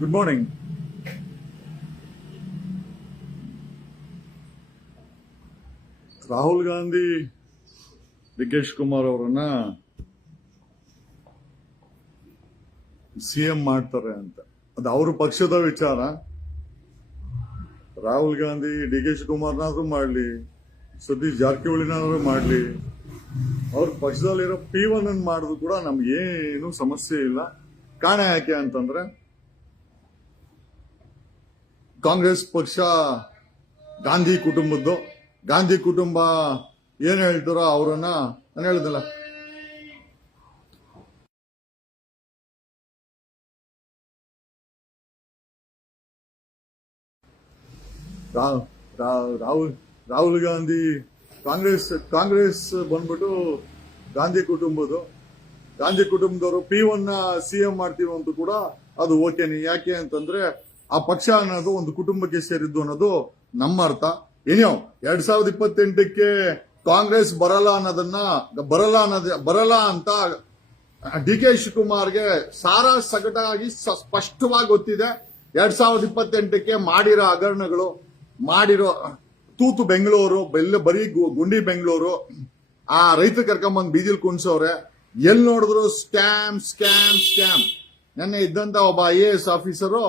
Good morning Rahul Gandhi D K Shivakumar ಅವರನ್ನ CM ಮಾಡ್ತಾರೆ ಅಂತ. ಅದು ಅವ್ರ ಪಕ್ಷದ ವಿಚಾರ. ರಾಹುಲ್ ಗಾಂಧಿ ಡಿ ಕೆ ಶಿವಕುಮಾರ್ನಾದ್ರೂ ಮಾಡ್ಲಿ, ಸತೀಶ್ ಜಾರಕಿಹೊಳಿನಾದ್ರೂ ಮಾಡ್ಲಿ, ಅವ್ರ ಪಕ್ಷದಲ್ಲಿರೋ ಪಿ ಒನ್ ಮಾಡಿದ್ರು ಕೂಡ ನಮ್ಗೇನು ಸಮಸ್ಯೆ ಇಲ್ಲ. ಕಾರಣ ಯಾಕೆ ಅಂತಂದ್ರೆ ಕಾಂಗ್ರೆಸ್ ಪಕ್ಷ ಗಾಂಧಿ ಕುಟುಂಬದ್ದು. ಗಾಂಧಿ ಕುಟುಂಬ ಏನ್ ಹೇಳ್ತಾರೋ ಅವರನ್ನ ನಾನು ಹೇಳಿದಲ್ಲ. ರಾಹುಲ್ ರಾಹುಲ್ ಗಾಂಧಿ ಕಾಂಗ್ರೆಸ್ ಕಾಂಗ್ರೆಸ್ ಬಂದ್ಬಿಟ್ಟು ಗಾಂಧಿ ಕುಟುಂಬದ್ದು. ಗಾಂಧಿ ಕುಟುಂಬದವರು ಪಿ ಒನ್ ಸಿಎಂ ಮಾಡ್ತೀವಿ ಅಂತ ಕೂಡ ಅದು ಓಕೆನಿ ಯಾಕೆ ಅಂತಂದ್ರೆ ಆ ಪಕ್ಷ ಅನ್ನೋದು ಒಂದು ಕುಟುಂಬಕ್ಕೆ ಸೇರಿದ್ದು ಅನ್ನೋದು ನಮ್ಮ ಅರ್ಥ. ಏನೋ ಎರಡ್ ಸಾವಿರದ ಇಪ್ಪತ್ತೆಂಟಕ್ಕೆ ಕಾಂಗ್ರೆಸ್ ಬರಲ್ಲ ಅನ್ನೋದನ್ನ, ಬರಲ್ಲ ಅನ್ನೋದ, ಬರಲ್ಲ ಅಂತ ಡಿ ಕೆ ಶಿವಕುಮಾರ್ಗೆ ಸಾರಾ ಸಗಟಾಗಿ ಸ್ಪಷ್ಟವಾಗಿ ಗೊತ್ತಿದೆ. ಎರಡ್ ಸಾವಿರದ ಇಪ್ಪತ್ತೆಂಟಕ್ಕೆ ಮಾಡಿರೋ ಹಗರಣಗಳು, ಮಾಡಿರೋ ತೂತು ಬೆಂಗಳೂರು, ಬೆಲ್ಲ, ಬರೀ ಗುಂಡಿ ಬೆಂಗಳೂರು, ಆ ರೈತರು ಕರ್ಕೊಂಬಂದು ಬೀದಿಲ್ ಕುಣ್ಸವ್ರೆ ಎಲ್ಲಿ ನೋಡಿದ್ರು ಸ್ಕ್ಯಾಮ್ ಸ್ಕ್ಯಾಮ್ ಸ್ಕ್ಯಾಮ್. ನೆನ್ನೆ ಇದ್ದಂತ ಒಬ್ಬ I A S officer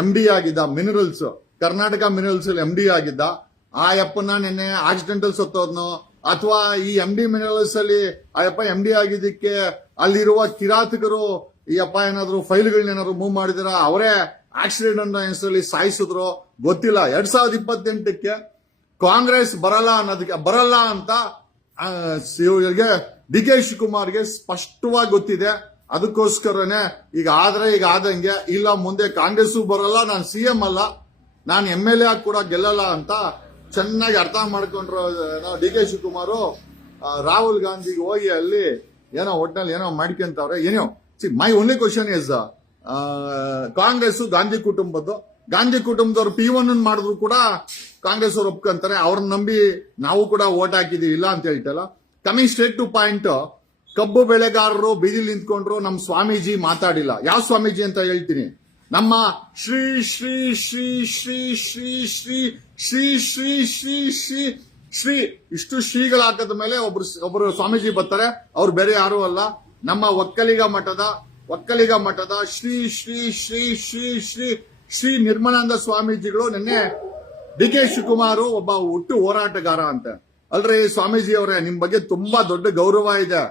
M D ಆಗಿದ್ದ minerals Karnataka minerals M D ಆಗಿದ್ದ. ಆ ಯಪ್ಪನ ನಿನ್ನೆ ಆಕ್ಸಿಡೆಂಟಲ್ ಸತ್ತೋದ್ನು? ಅಥವಾ ಈ ಎಂ ಡಿ ಮಿನರಲ್ಸ್ ಅಲ್ಲಿ ಆ ಯಪ್ಪ ಎಂ ಡಿ ಆಗಿದ್ದಕ್ಕೆ ಅಲ್ಲಿರುವ ಕಿರಾತಕರು ಈ ಅಪ್ಪ ಏನಾದ್ರು ಫೈಲ್ಗಳನ್ನ ಏನಾದ್ರು ಮೂವ್ ಮಾಡಿದಿರ? ಅವರೇ ಆಕ್ಸಿಡೆಂಟ್ ಹೆಸರಲ್ಲಿ ಸಾಯಿಸಿದ್ರು. ಗೊತ್ತಿಲ್ಲ. ಎರಡ್ ಸಾವಿರದ ಇಪ್ಪತ್ತೆಂಟಕ್ಕೆ ಕಾಂಗ್ರೆಸ್ ಬರಲ್ಲ ಅನ್ನೋದಕ್ಕೆ, ಬರಲ್ಲ ಅಂತ ಡಿ ಕೆ ಶಿವಕುಮಾರ್ಗೆ ಸ್ಪಷ್ಟವಾಗಿ ಗೊತ್ತಿದೆ. ಅದಕ್ಕೋಸ್ಕರನೇ ಈಗ ಆದ್ರೆ ಈಗ ಆದಂಗೆ, ಇಲ್ಲ ಮುಂದೆ ಕಾಂಗ್ರೆಸ್ ಬರಲ್ಲ, ನಾನು ಸಿಎಂ ಅಲ್ಲ, ನಾನು ಎಂ ಎಲ್ ಎ ಕೂಡ ಗೆಲ್ಲಲ್ಲ ಅಂತ ಚೆನ್ನಾಗಿ ಅರ್ಥ ಮಾಡ್ಕೊಂಡ್ರು ಡಿ ಕೆ ಶಿವಕುಮಾರ್ ರಾಹುಲ್ ಗಾಂಧಿಗೆ ಹೋಗಿ ಅಲ್ಲಿ ಏನೋ ಒಟ್ನಲ್ಲಿ ಏನೋ ಮಾಡ್ಕೊಂತವ್ರೆ. ಏನೋ see my only question is Congress Gandhi ಕುಟುಂಬದ್ದು. Gandhi ಕುಟುಂಬದವ್ರು ಪಿ ಒನ್ ಮಾಡಿದ್ರು ಕೂಡ ಕಾಂಗ್ರೆಸ್ ಅವ್ರು ಒಪ್ಕೊಂತಾರೆ. ಅವ್ರನ್ನ ನಂಬಿ ನಾವು ಕೂಡ ಓಟ್ ಹಾಕಿದೀವಿ, ಇಲ್ಲ ಅಂತ ಹೇಳ್ತಲ್ಲ. ಕಮಿಂಗ್ ಸ್ಟ್ರೇಟ್ ಟು ಪಾಯಿಂಟ್ ಕಬ್ಬು ಬೆಳೆಗಾರರು ಬೀದಿಲಿ ನಿಂತ್ಕೊಂಡ್ರು ನಮ್ಮ ಸ್ವಾಮೀಜಿ ಮಾತಾಡಿಲ್ಲ ಯಾವ ಸ್ವಾಮೀಜಿ ಅಂತ ಹೇಳ್ತೀನಿ ನಮ್ಮ ಶ್ರೀ ಶ್ರೀ ಶ್ರೀ ಶ್ರೀ ಶ್ರೀ ಶ್ರೀ ಶ್ರೀ ಶ್ರೀ ಶ್ರೀ ಶ್ರೀ ಶ್ರೀ ಇಷ್ಟು ಶ್ರೀಗಳು ಹಾಕದ ಮೇಲೆ ಒಬ್ರು ಒಬ್ರು ಸ್ವಾಮೀಜಿ ಬರ್ತಾರೆ ಅವ್ರು ಬೇರೆ ಯಾರು ಅಲ್ಲ ನಮ್ಮ ಒಕ್ಕಲಿಗ ಮಠದ ಒಕ್ಕಲಿಗ ಮಠದ ಶ್ರೀ ಶ್ರೀ ಶ್ರೀ ಶ್ರೀ ಶ್ರೀ ಶ್ರೀ ನಿರ್ಮಲಾನಂದ ಸ್ವಾಮೀಜಿಗಳು ನಿನ್ನೆ ಡಿ ಕೆ ಶಿವಕುಮಾರ್ ಒಬ್ಬ ಹುಟ್ಟು ಹೋರಾಟಗಾರ ಅಂತ ಅಲ್ರಿ ಸ್ವಾಮೀಜಿ ಅವರೇ ನಿಮ್ ಬಗ್ಗೆ ತುಂಬಾ ದೊಡ್ಡ ಗೌರವ ಇದೆ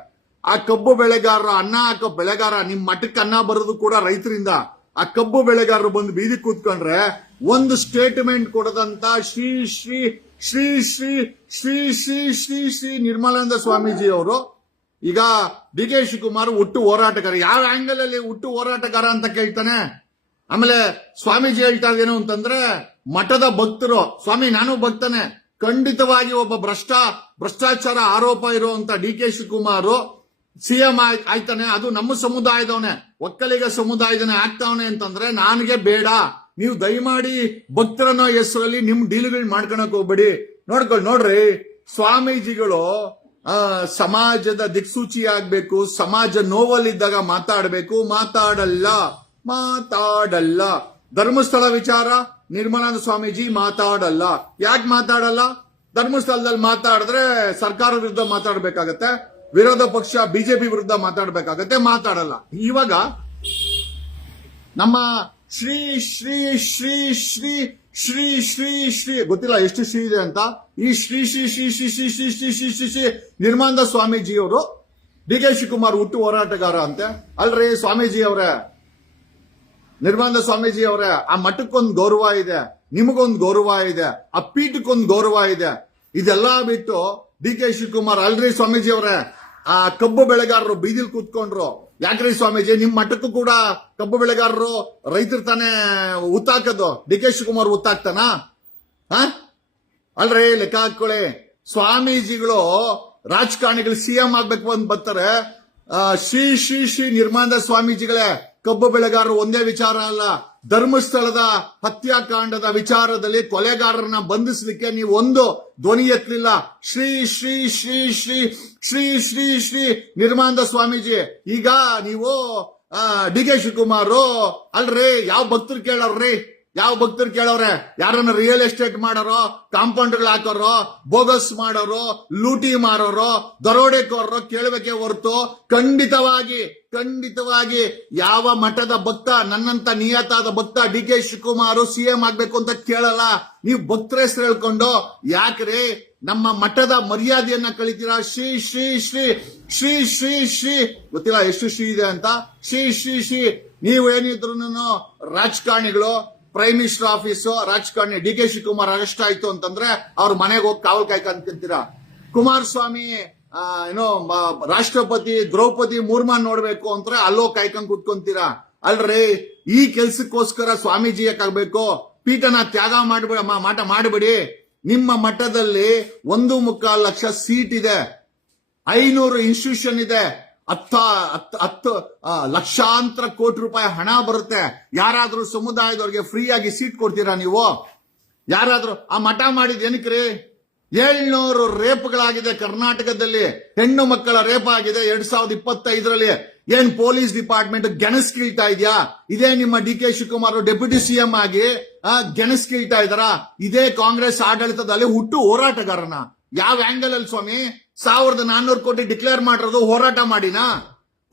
ಆ ಕಬ್ಬು ಬೆಳೆಗಾರರ ಅನ್ನ ಹಾಕೋ ಬೆಳೆಗಾರ ನಿಮ್ ಮಠಕ್ಕೆ ಅನ್ನ ಬರೋದು ಕೂಡ ರೈತರಿಂದ. ಆ ಕಬ್ಬು ಬೆಳೆಗಾರರು ಬಂದು ಬೀದಿ ಕೂತ್ಕೊಂಡ್ರೆ ಒಂದು ಸ್ಟೇಟ್ಮೆಂಟ್ ಕೊಡದಂತ ಶ್ರೀ ಶ್ರೀ ಶ್ರೀ ಶ್ರೀ ಶ್ರೀ ಶ್ರೀ ಶ್ರೀ ಶ್ರೀ ನಿರ್ಮಲಾನಂದ ಸ್ವಾಮೀಜಿ ಅವರು, ಈಗ ಡಿ ಕೆ ಶಿವಕುಮಾರ್ ಹುಟ್ಟು ಹೋರಾಟಗಾರ. ಯಾವ ಆಂಗಲ್ ಅಲ್ಲಿ ಹುಟ್ಟು ಹೋರಾಟಗಾರ ಅಂತ ಕೇಳ್ತಾನೆ? ಆಮೇಲೆ ಸ್ವಾಮೀಜಿ ಹೇಳ್ತಾ ಇದೇನು ಅಂತಂದ್ರೆ, ಮಠದ ಭಕ್ತರು, ಸ್ವಾಮಿ ನಾನು ಭಕ್ತನೆ, ಖಂಡಿತವಾಗಿ ಒಬ್ಬ ಭ್ರಷ್ಟ, ಭ್ರಷ್ಟಾಚಾರ ಆರೋಪ ಇರುವಂತ ಡಿ ಕೆ ಶಿವಕುಮಾರ್ ಸಿಎಂ ಆಯ್ತಾನೆ, ಅದು ನಮ್ಮ ಸಮುದಾಯದವನೇ. ಒಕ್ಕಲಿಗ ಸಮುದಾಯದನೇ ಆಗ್ತಾವನೆ ಅಂತಂದ್ರೆ ನನಗೆ ಬೇಡ. ನೀವು ದಯಮಾಡಿ ಭಕ್ತರನ್ನೋ ಹೆಸರಲ್ಲಿ ನಿಮ್ ಡೀಲ್ಗಳು ಮಾಡ್ಕೊಳಕ್ ಹೋಗ್ಬೇಡಿ. ನೋಡ್ಕೊಳ್ಳಿ ನೋಡ್ರಿ. ಸ್ವಾಮೀಜಿಗಳು ಸಮಾಜದ ದಿಕ್ಸೂಚಿ ಆಗ್ಬೇಕು, ಸಮಾಜ ನೋವಲ್ಲಿದ್ದಾಗ ಮಾತಾಡಬೇಕು. ಮಾತಾಡಲ್ಲ ಮಾತಾಡಲ್ಲ. ಧರ್ಮಸ್ಥಳ ವಿಚಾರ, ನಿರ್ಮಲಾನಂದ ಸ್ವಾಮೀಜಿ ಮಾತಾಡಲ್ಲ. ಯಾಕೆ ಮಾತಾಡಲ್ಲ? ಧರ್ಮಸ್ಥಳದಲ್ಲಿ ಮಾತಾಡಿದ್ರೆ ಸರ್ಕಾರ ವಿರುದ್ಧ ಮಾತಾಡಬೇಕಾಗತ್ತೆ. ವಿರೋಧ ಪಕ್ಷ ಬಿಜೆಪಿ ವಿರುದ್ಧ ಮಾತಾಡಬೇಕಾಗತ್ತೆ ಮಾತಾಡಲ್ಲ ಇವಾಗ ನಮ್ಮ ಶ್ರೀ ಶ್ರೀ ಶ್ರೀ ಶ್ರೀ ಶ್ರೀ ಶ್ರೀ ಶ್ರೀ ಗೊತ್ತಿಲ್ಲ ಎಷ್ಟು ಶ್ರೀ ಇದೆ ಅಂತ ಈ ಶ್ರೀ ಶ್ರೀ ಶ್ರೀ ಶ್ರೀ ಶ್ರೀ ಶ್ರೀ ಶ್ರೀ ಶ್ರೀ ಶ್ರೀ ಶ್ರೀ ನಿರ್ಮಾನದ ಸ್ವಾಮೀಜಿಯವರು ಡಿ ಕೆ ಶಿವಕುಮಾರ್ ಹುಟ್ಟು ಹೋರಾಟಗಾರ ಅಂತೆ ಅಲ್ರಿ ಸ್ವಾಮೀಜಿ ಅವರೇ ನಿರ್ಮಾನಂದ ಸ್ವಾಮೀಜಿ ಅವರೇ ಆ ಮಠಕ್ಕೊಂದು ಗೌರವ ಇದೆ ನಿಮಗೊಂದು ಗೌರವ ಇದೆ ಆ ಪೀಠಕ್ಕೊಂದು ಗೌರವ ಇದೆ ಇದೆಲ್ಲ ಬಿಟ್ಟು ಡಿ ಕೆ ಶಿವಕುಮಾರ್ ಅಲ್ರಿ ಸ್ವಾಮೀಜಿ ಅವರೇ ಆ ಕಬ್ಬು ಬೆಳೆಗಾರರು ಬೀದಿಲ್ ಕೂತ್ಕೊಂಡ್ರು. ಯಾಕ್ರಿ ಸ್ವಾಮೀಜಿ? ನಿಮ್ ಮಠಕ್ಕೂ ಕೂಡ ಕಬ್ಬು ಬೆಳೆಗಾರರು ರೈತರು ತಾನೇ ಉತ್ತಾಕದು ಡಿ ಕೆ ಶಿವಕುಮಾರ್ ಉತ್ತಾಕ್ತಾನ? ಅಲ್ರಿ, ಲೆಕ್ಕ ಹಾಕೊಳ್ಳಿ ಸ್ವಾಮೀಜಿಗಳು ರಾಜಕಾರಣಿಗಳು ಸಿಎಂ ಆಗ್ಬೇಕು ಅಂತ ಬರ್ತಾರೆ. ಶ್ರೀ ಶ್ರೀ ಶ್ರೀ ನಿರ್ಮಾಂದ ಸ್ವಾಮೀಜಿಗಳೇ, ಕಬ್ಬು ಬೆಳೆಗಾರರು ಒಂದೇ ವಿಚಾರ ಅಲ್ಲ. ಧರ್ಮಸ್ಥಳದ ಹತ್ಯಾಕಾಂಡದ ವಿಚಾರದಲ್ಲಿ ಕೊಲೆಗಾರರನ್ನ ಬಂಧಿಸಲಿಕ್ಕೆ ನೀವು ಒಂದು ಧ್ವನಿ ಎತ್ತಲಿಲ್ಲ. ಶ್ರೀ ಶ್ರೀ ಶ್ರೀ ಶ್ರೀ ಶ್ರೀ ಶ್ರೀ ಶ್ರೀ ನಿರ್ಮಾನಂದ ಸ್ವಾಮೀಜಿ, ಈಗ ನೀವು ಡಿ ಕೆ ಶಿವಕುಮಾರ್, ಅಲ್ರಿ, ಯಾವ ಭಕ್ತರು ಕೇಳೋರ್ರಿ? ಯಾವ ಭಕ್ತರು ಕೇಳೋರೆ? ಯಾರನ್ನ ರಿಯಲ್ ಎಸ್ಟೇಟ್ ಮಾಡೋರೋ, ಕಾಂಪೌಂಡ್ಗಳು ಹಾಕೋರೋ, ಬೋಗಸ್ ಮಾಡೋರೋ, ಲೂಟಿ ಮಾರೋರು, ದರೋಡೆಕೋರರು ಕೇಳಬೇಕೆ ಹೊರತು ಖಂಡಿತವಾಗಿ ಖಂಡಿತವಾಗಿ ಯಾವ ಮಠದ ಭಕ್ತ, ನನ್ನಂತ ನಿಯತಾದ ಭಕ್ತ ಡಿ ಕೆ ಶಿವಕುಮಾರ್ ಸಿಎಂ ಆಗ್ಬೇಕು ಅಂತ ಕೇಳಲ್ಲ. ನೀವು ಭಕ್ತರ ಹೆಸರು ಹೇಳ್ಕೊಂಡು, ಯಾಕ್ರಿ ನಮ್ಮ ಮಠದ ಮರ್ಯಾದೆಯನ್ನ ಕಳಿತೀರಾ ಶ್ರೀ ಶ್ರೀ ಶ್ರೀ ಶ್ರೀ ಶ್ರೀ ಶ್ರೀ. ಗೊತ್ತಿಲ್ಲ ಎಷ್ಟು ಶ್ರೀ ಇದೆ ಅಂತ? ಶ್ರೀ ಶ್ರೀ ಶ್ರೀ. ನೀವು ಏನಿದ್ರು ರಾಜಕಾರಣಿಗಳು, ಪ್ರೈಮ್ ಮಿನಿಸ್ಟರ್ ಆಫೀಸು, ರಾಜಕಾರಣಿ ಡಿ ಕೆ ಶಿವಕುಮಾರ್ ಅರೆಸ್ಟ್ ಆಯ್ತು ಅಂತಂದ್ರೆ ಅವ್ರ ಮನೆಗೆ ಹೋಗಿ ಕಾವಲ್ ಕಾಯ್ಕೊಂತೀರಾ ಕುಮಾರಸ್ವಾಮಿ ಏನೋ ರಾಷ್ಟ್ರಪತಿ, ದ್ರೌಪದಿ ಮುರ್ಮನ್ ನೋಡ್ಬೇಕು ಅಂದ್ರೆ ಅಲ್ಲೋ ಕಾಯ್ಕೊಂಡ್ ಕುತ್ಕೊಂತೀರಾ? ಅಲ್ರಿ, ಈ ಕೆಲ್ಸಕ್ಕೋಸ್ಕರ ಸ್ವಾಮೀಜಿ ಯಾಕಾಗ್ಬೇಕು? ಪೀಠನ ತ್ಯಾಗ ಮಾಡ್ಬೇಡ ಮಾಟ ಮಾಡಬೇಡಿ. ನಿಮ್ಮ ಮಠದಲ್ಲಿ ಒಂದು ಮುಕ್ಕಾಲು ಲಕ್ಷ ಸೀಟ್ ಇದೆ. ಐನೂರು ಇನ್ಸ್ಟಿಟ್ಯೂಷನ್ ಇದೆ. ಹತ್ತ, ಹತ್ತು ಲಕ್ಷಾಂತರ ಕೋಟಿ ರೂಪಾಯಿ ಹಣ ಬರುತ್ತೆ. ಯಾರಾದ್ರೂ ಸಮುದಾಯದವ್ರಿಗೆ ಫ್ರೀಯಾಗಿ ಸೀಟ್ ಕೊಡ್ತೀರಾ ನೀವು? ಯಾರಾದ್ರೂ, ಆ ಮಠ ಮಾಡಿದ ಏನಕ್ರಿ ಏಳ್ನೂರು ರೇಪ್ಗಳಾಗಿದೆ ಕರ್ನಾಟಕದಲ್ಲಿ. ಹೆಣ್ಣು ಮಕ್ಕಳ ರೇಪ್ ಆಗಿದೆ ಎರಡ್ ಸಾವಿರದ ಇಪ್ಪತ್ತೈದರಲ್ಲಿ. ಏನ್ ಪೊಲೀಸ್ ಡಿಪಾರ್ಟ್ಮೆಂಟ್ ಗೆಣಸ್ ಕೀಳ್ತಾ ಇದೆಯಾ? ಇದೇ ನಿಮ್ಮ D K Shivakumar deputy CM ಆಗಿ ಆ, ಗೆಣಸ್ ಕೀಳ್ತಾ ಇದಾರ ಇದೇ ಕಾಂಗ್ರೆಸ್ ಆಡಳಿತದಲ್ಲಿ ಹುಟ್ಟು ಹೋರಾಟಗಾರನ. ಯಾವ ಆಂಗಲ್ ಅಲ್ಲಿ ಸ್ವಾಮಿ? ಸಾವಿರದ ನಾನ್ನೂರು ಕೋಟಿ ಡಿಕ್ಲೇರ್ ಮಾಡಿರೋದು ಹೋರಾಟ ಮಾಡಿನಾ?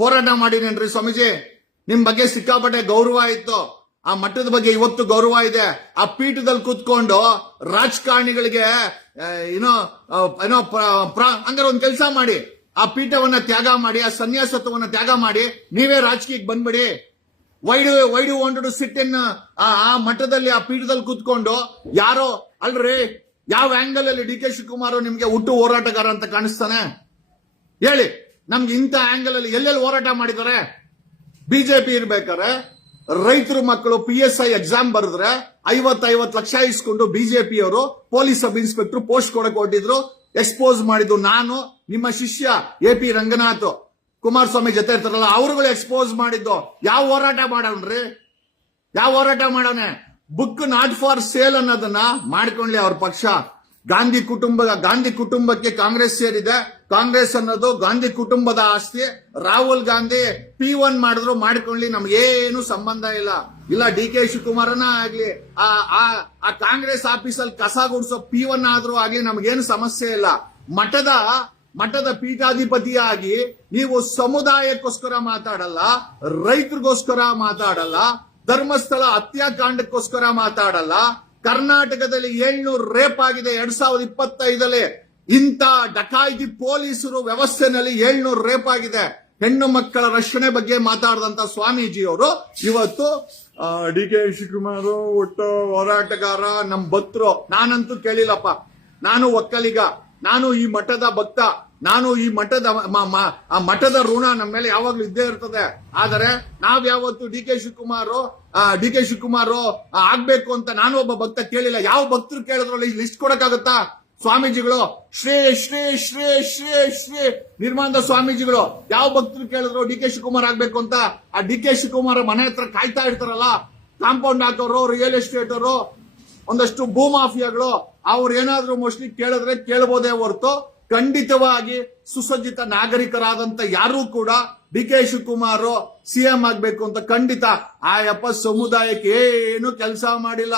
ಹೋರಾಟ ಮಾಡಿನೇನ್ರಿ ಸ್ವಾಮೀಜಿ? ನಿಮ್ ಬಗ್ಗೆ ಸಿಕ್ಕಾಪಟ್ಟೆ ಗೌರವ ಇತ್ತು. ಆ ಮಠದ ಬಗ್ಗೆ ಇವತ್ತು ಗೌರವ ಇದೆ. ಆ ಪೀಠದಲ್ಲಿ ಕೂತ್ಕೊಂಡು ರಾಜಕಾರಣಿಗಳಿಗೆ ಏನೋ ಏನೋ ಹಂಗಾರೆ ಒಂದು ಕೆಲಸ ಮಾಡಿ. ಆ ಪೀಠವನ್ನ ತ್ಯಾಗ ಮಾಡಿ, ಆ ಸನ್ಯಾಸತ್ವವನ್ನ ತ್ಯಾಗ ಮಾಡಿ ನೀವೇ ರಾಜಕೀಯಕ್ಕೆ ಬಂದ್ಬಿಡಿ. Why do why do to sit in ಆ ಮಠದಲ್ಲಿ, ಆ ಪೀಠದಲ್ಲಿ ಕೂತ್ಕೊಂಡು ಯಾರೋ, ಅಲ್ರಿ, ಯಾವ ಆಂಗಲ್ ಅಲ್ಲಿ ಡಿ ಕೆ ಶಿವಕುಮಾರ್ ನಿಮ್ಗೆ ಹುಟ್ಟು ಹೋರಾಟಗಾರ ಅಂತ ಕಾಣಿಸ್ತಾನೆ? ಹೇಳಿ, ನಮ್ಗೆ ಇಂಥ ಆಂಗಲ್ ಅಲ್ಲಿ ಎಲ್ಲೆಲ್ಲಿ ಹೋರಾಟ ಮಾಡಿದ್ದಾರೆ? ಬಿಜೆಪಿ ಇರ್ಬೇಕಾರೆ ರೈತರು ಮಕ್ಕಳು ಪಿ ಎಸ್ ಐ ಎಕ್ಸಾಮ್ ಬರೆದ್ರೆ ಐವತ್ತೈವತ್ತು ಐವತ್ ಲಕ್ಷ ಇಸ್ಕೊಂಡು ಬಿಜೆಪಿ ಅವರು ಪೊಲೀಸ್ ಸಬ್ ಇನ್ಸ್ಪೆಕ್ಟರ್ ಪೋಸ್ಟ್ ಕೊಡಕ್ ಹೊಟ್ಟಿದ್ರು ಎಕ್ಸ್ಪೋಸ್ ಮಾಡಿದ್ದು ನಾನು, ನಿಮ್ಮ ಶಿಷ್ಯ ಎ ಪಿ ರಂಗನಾಥ್ ಕುಮಾರಸ್ವಾಮಿ ಜೊತೆ ಇರ್ತಾರಲ್ಲ, ಅವ್ರುಗಳು ಎಕ್ಸ್ಪೋಸ್ ಮಾಡಿದ್ದು. ಯಾವ ಹೋರಾಟ ಮಾಡಲ್ರಿ ಯಾವ ಹೋರಾಟ ಮಾಡೋನೆ ಬುಕ್ ನಾಟ್ ಫಾರ್ ಸೇಲ್ ಅನ್ನೋದನ್ನ ಮಾಡ್ಕೊಂಡ್ಲಿ ಅವ್ರ ಪಕ್ಷ. ಗಾಂಧಿ ಕುಟುಂಬ, ಗಾಂಧಿ ಕುಟುಂಬಕ್ಕೆ ಕಾಂಗ್ರೆಸ್ ಸೇರಿದೆ. ಕಾಂಗ್ರೆಸ್ ಅನ್ನೋದು ಗಾಂಧಿ ಕುಟುಂಬದ ಆಸ್ತಿ. ರಾಹುಲ್ ಗಾಂಧಿ ಪಿ ಒನ್ ಮಾಡಿದ್ರು, ಮಾಡ್ಕೊಳ್ಳಿ ನಮ್ಗೇನು ಸಂಬಂಧ ಇಲ್ಲ. ಇಲ್ಲ, ಡಿ ಕೆ ಶಿವಕುಮಾರನ ಆಗ್ಲಿ, ಆ ಕಾಂಗ್ರೆಸ್ ಆಫೀಸಲ್ಲಿ ಕಸ ಗುಡಿಸೋ ಪಿ ಒನ್ ಆದ್ರೂ ಆಗ್ಲಿ ನಮ್ಗೇನು ಸಮಸ್ಯೆ ಇಲ್ಲ. ಮಠದ ಮಠದ ಪೀಠಾಧಿಪತಿಯಾಗಿ ನೀವು ಸಮುದಾಯಕ್ಕೋಸ್ಕರ ಮಾತಾಡಲ್ಲ, ರೈತರಿಗೋಸ್ಕರ ಮಾತಾಡಲ್ಲ, ಧರ್ಮಸ್ಥಳ ಹತ್ಯಾಕಾಂಡಕ್ಕೋಸ್ಕರ ಮಾತಾಡಲ್ಲ. ಕರ್ನಾಟಕದಲ್ಲಿ ಏಳ್ನೂರು ರೇಪ್ ಆಗಿದೆ ಎರಡ್ ಸಾವಿರದ ಇಪ್ಪತ್ತೈದಲ್ಲಿ ಇಂಥ ಡಕಾಯಿತಿ ಪೊಲೀಸರು ವ್ಯವಸ್ಥೆನಲ್ಲಿ ಏಳ್ನೂರು ರೇಪ್ ಆಗಿದೆ. ಹೆಣ್ಣು ಮಕ್ಕಳ ರಕ್ಷಣೆ ಬಗ್ಗೆ ಮಾತಾಡಿದಂತ ಸ್ವಾಮೀಜಿಯವರು ಇವತ್ತು ಡಿ ಕೆ ಶಿವಕುಮಾರ್ ಒಟ್ಟು ಹೋರಾಟಗಾರ ನಮ್ ಭಕ್ತರು. ನಾನಂತೂ ಕೇಳಿಲ್ಲಪ್ಪ. ನಾನು ಒಕ್ಕಲಿಗ. ನಾನು ಈ ಮಠದ ಭಕ್ತ. ನಾನು ಈ ಮಠದ ಆ ಮಠದ ಋಣ ನಮ್ಮ ಮೇಲೆ ಯಾವಾಗ್ಲೂ ಇದ್ದೇ ಇರ್ತದೆ. ಆದರೆ ನಾವ್ ಯಾವತ್ತು D K Shivakumar D K Shivakumar ಆಗ್ಬೇಕು ಅಂತ ನಾನು ಒಬ್ಬ ಭಕ್ತ ಕೇಳಿಲ್ಲ. ಯಾವ ಭಕ್ತರು ಕೇಳಿದ್ರಲ್ಲಿ ಲಿಸ್ಟ್ ಕೊಡಕ್ಕಾಗತ್ತಾ? ಸ್ವಾಮೀಜಿಗಳು, ಶ್ರೀ ಶ್ರೀ ಶ್ರೀ ಶ್ರೀ ಶ್ರೀ ನಿರ್ಮಾಣದ ಸ್ವಾಮೀಜಿಗಳು, ಯಾವ ಭಕ್ತರು ಕೇಳಿದ್ರು ಡಿ ಕೆ ಶಿವಕುಮಾರ್ ಆಗ್ಬೇಕು ಅಂತ, ಆ ಡಿ ಕೆ ಶಿವಕುಮಾರ್ ಮನೆ ಹತ್ರ ಕಾಯ್ತಾ ಇರ್ತಾರಲ್ಲ, ಕಾಂಪೌಂಡ್ ಹಾಕೋರು ರಿಯಲ್ ಎಸ್ಟೇಟ್ ಅವರು, ಒಂದಷ್ಟು ಭೂ ಮಾಫಿಯಾಗಳು, ಅವ್ರು ಏನಾದ್ರೂ ಮೋಸ್ಟ್ಲಿ ಕೇಳಿದ್ರೆ ಕೇಳಬಹುದೇ ಹೊರತು ಖಂಡಿತವಾಗಿ ಸುಸಜ್ಜಿತ ನಾಗರಿಕರಾದಂತ ಯಾರು ಕೂಡ ಡಿ ಕೆ ಶಿವಕುಮಾರ್ ಸಿಎಂ ಆಗ್ಬೇಕು ಅಂತ ಖಂಡಿತ ಆ ಯಪ್ಪ ಸಮುದಾಯಕ್ಕೆ ಏನು ಕೆಲಸ ಮಾಡಿಲ್ಲ.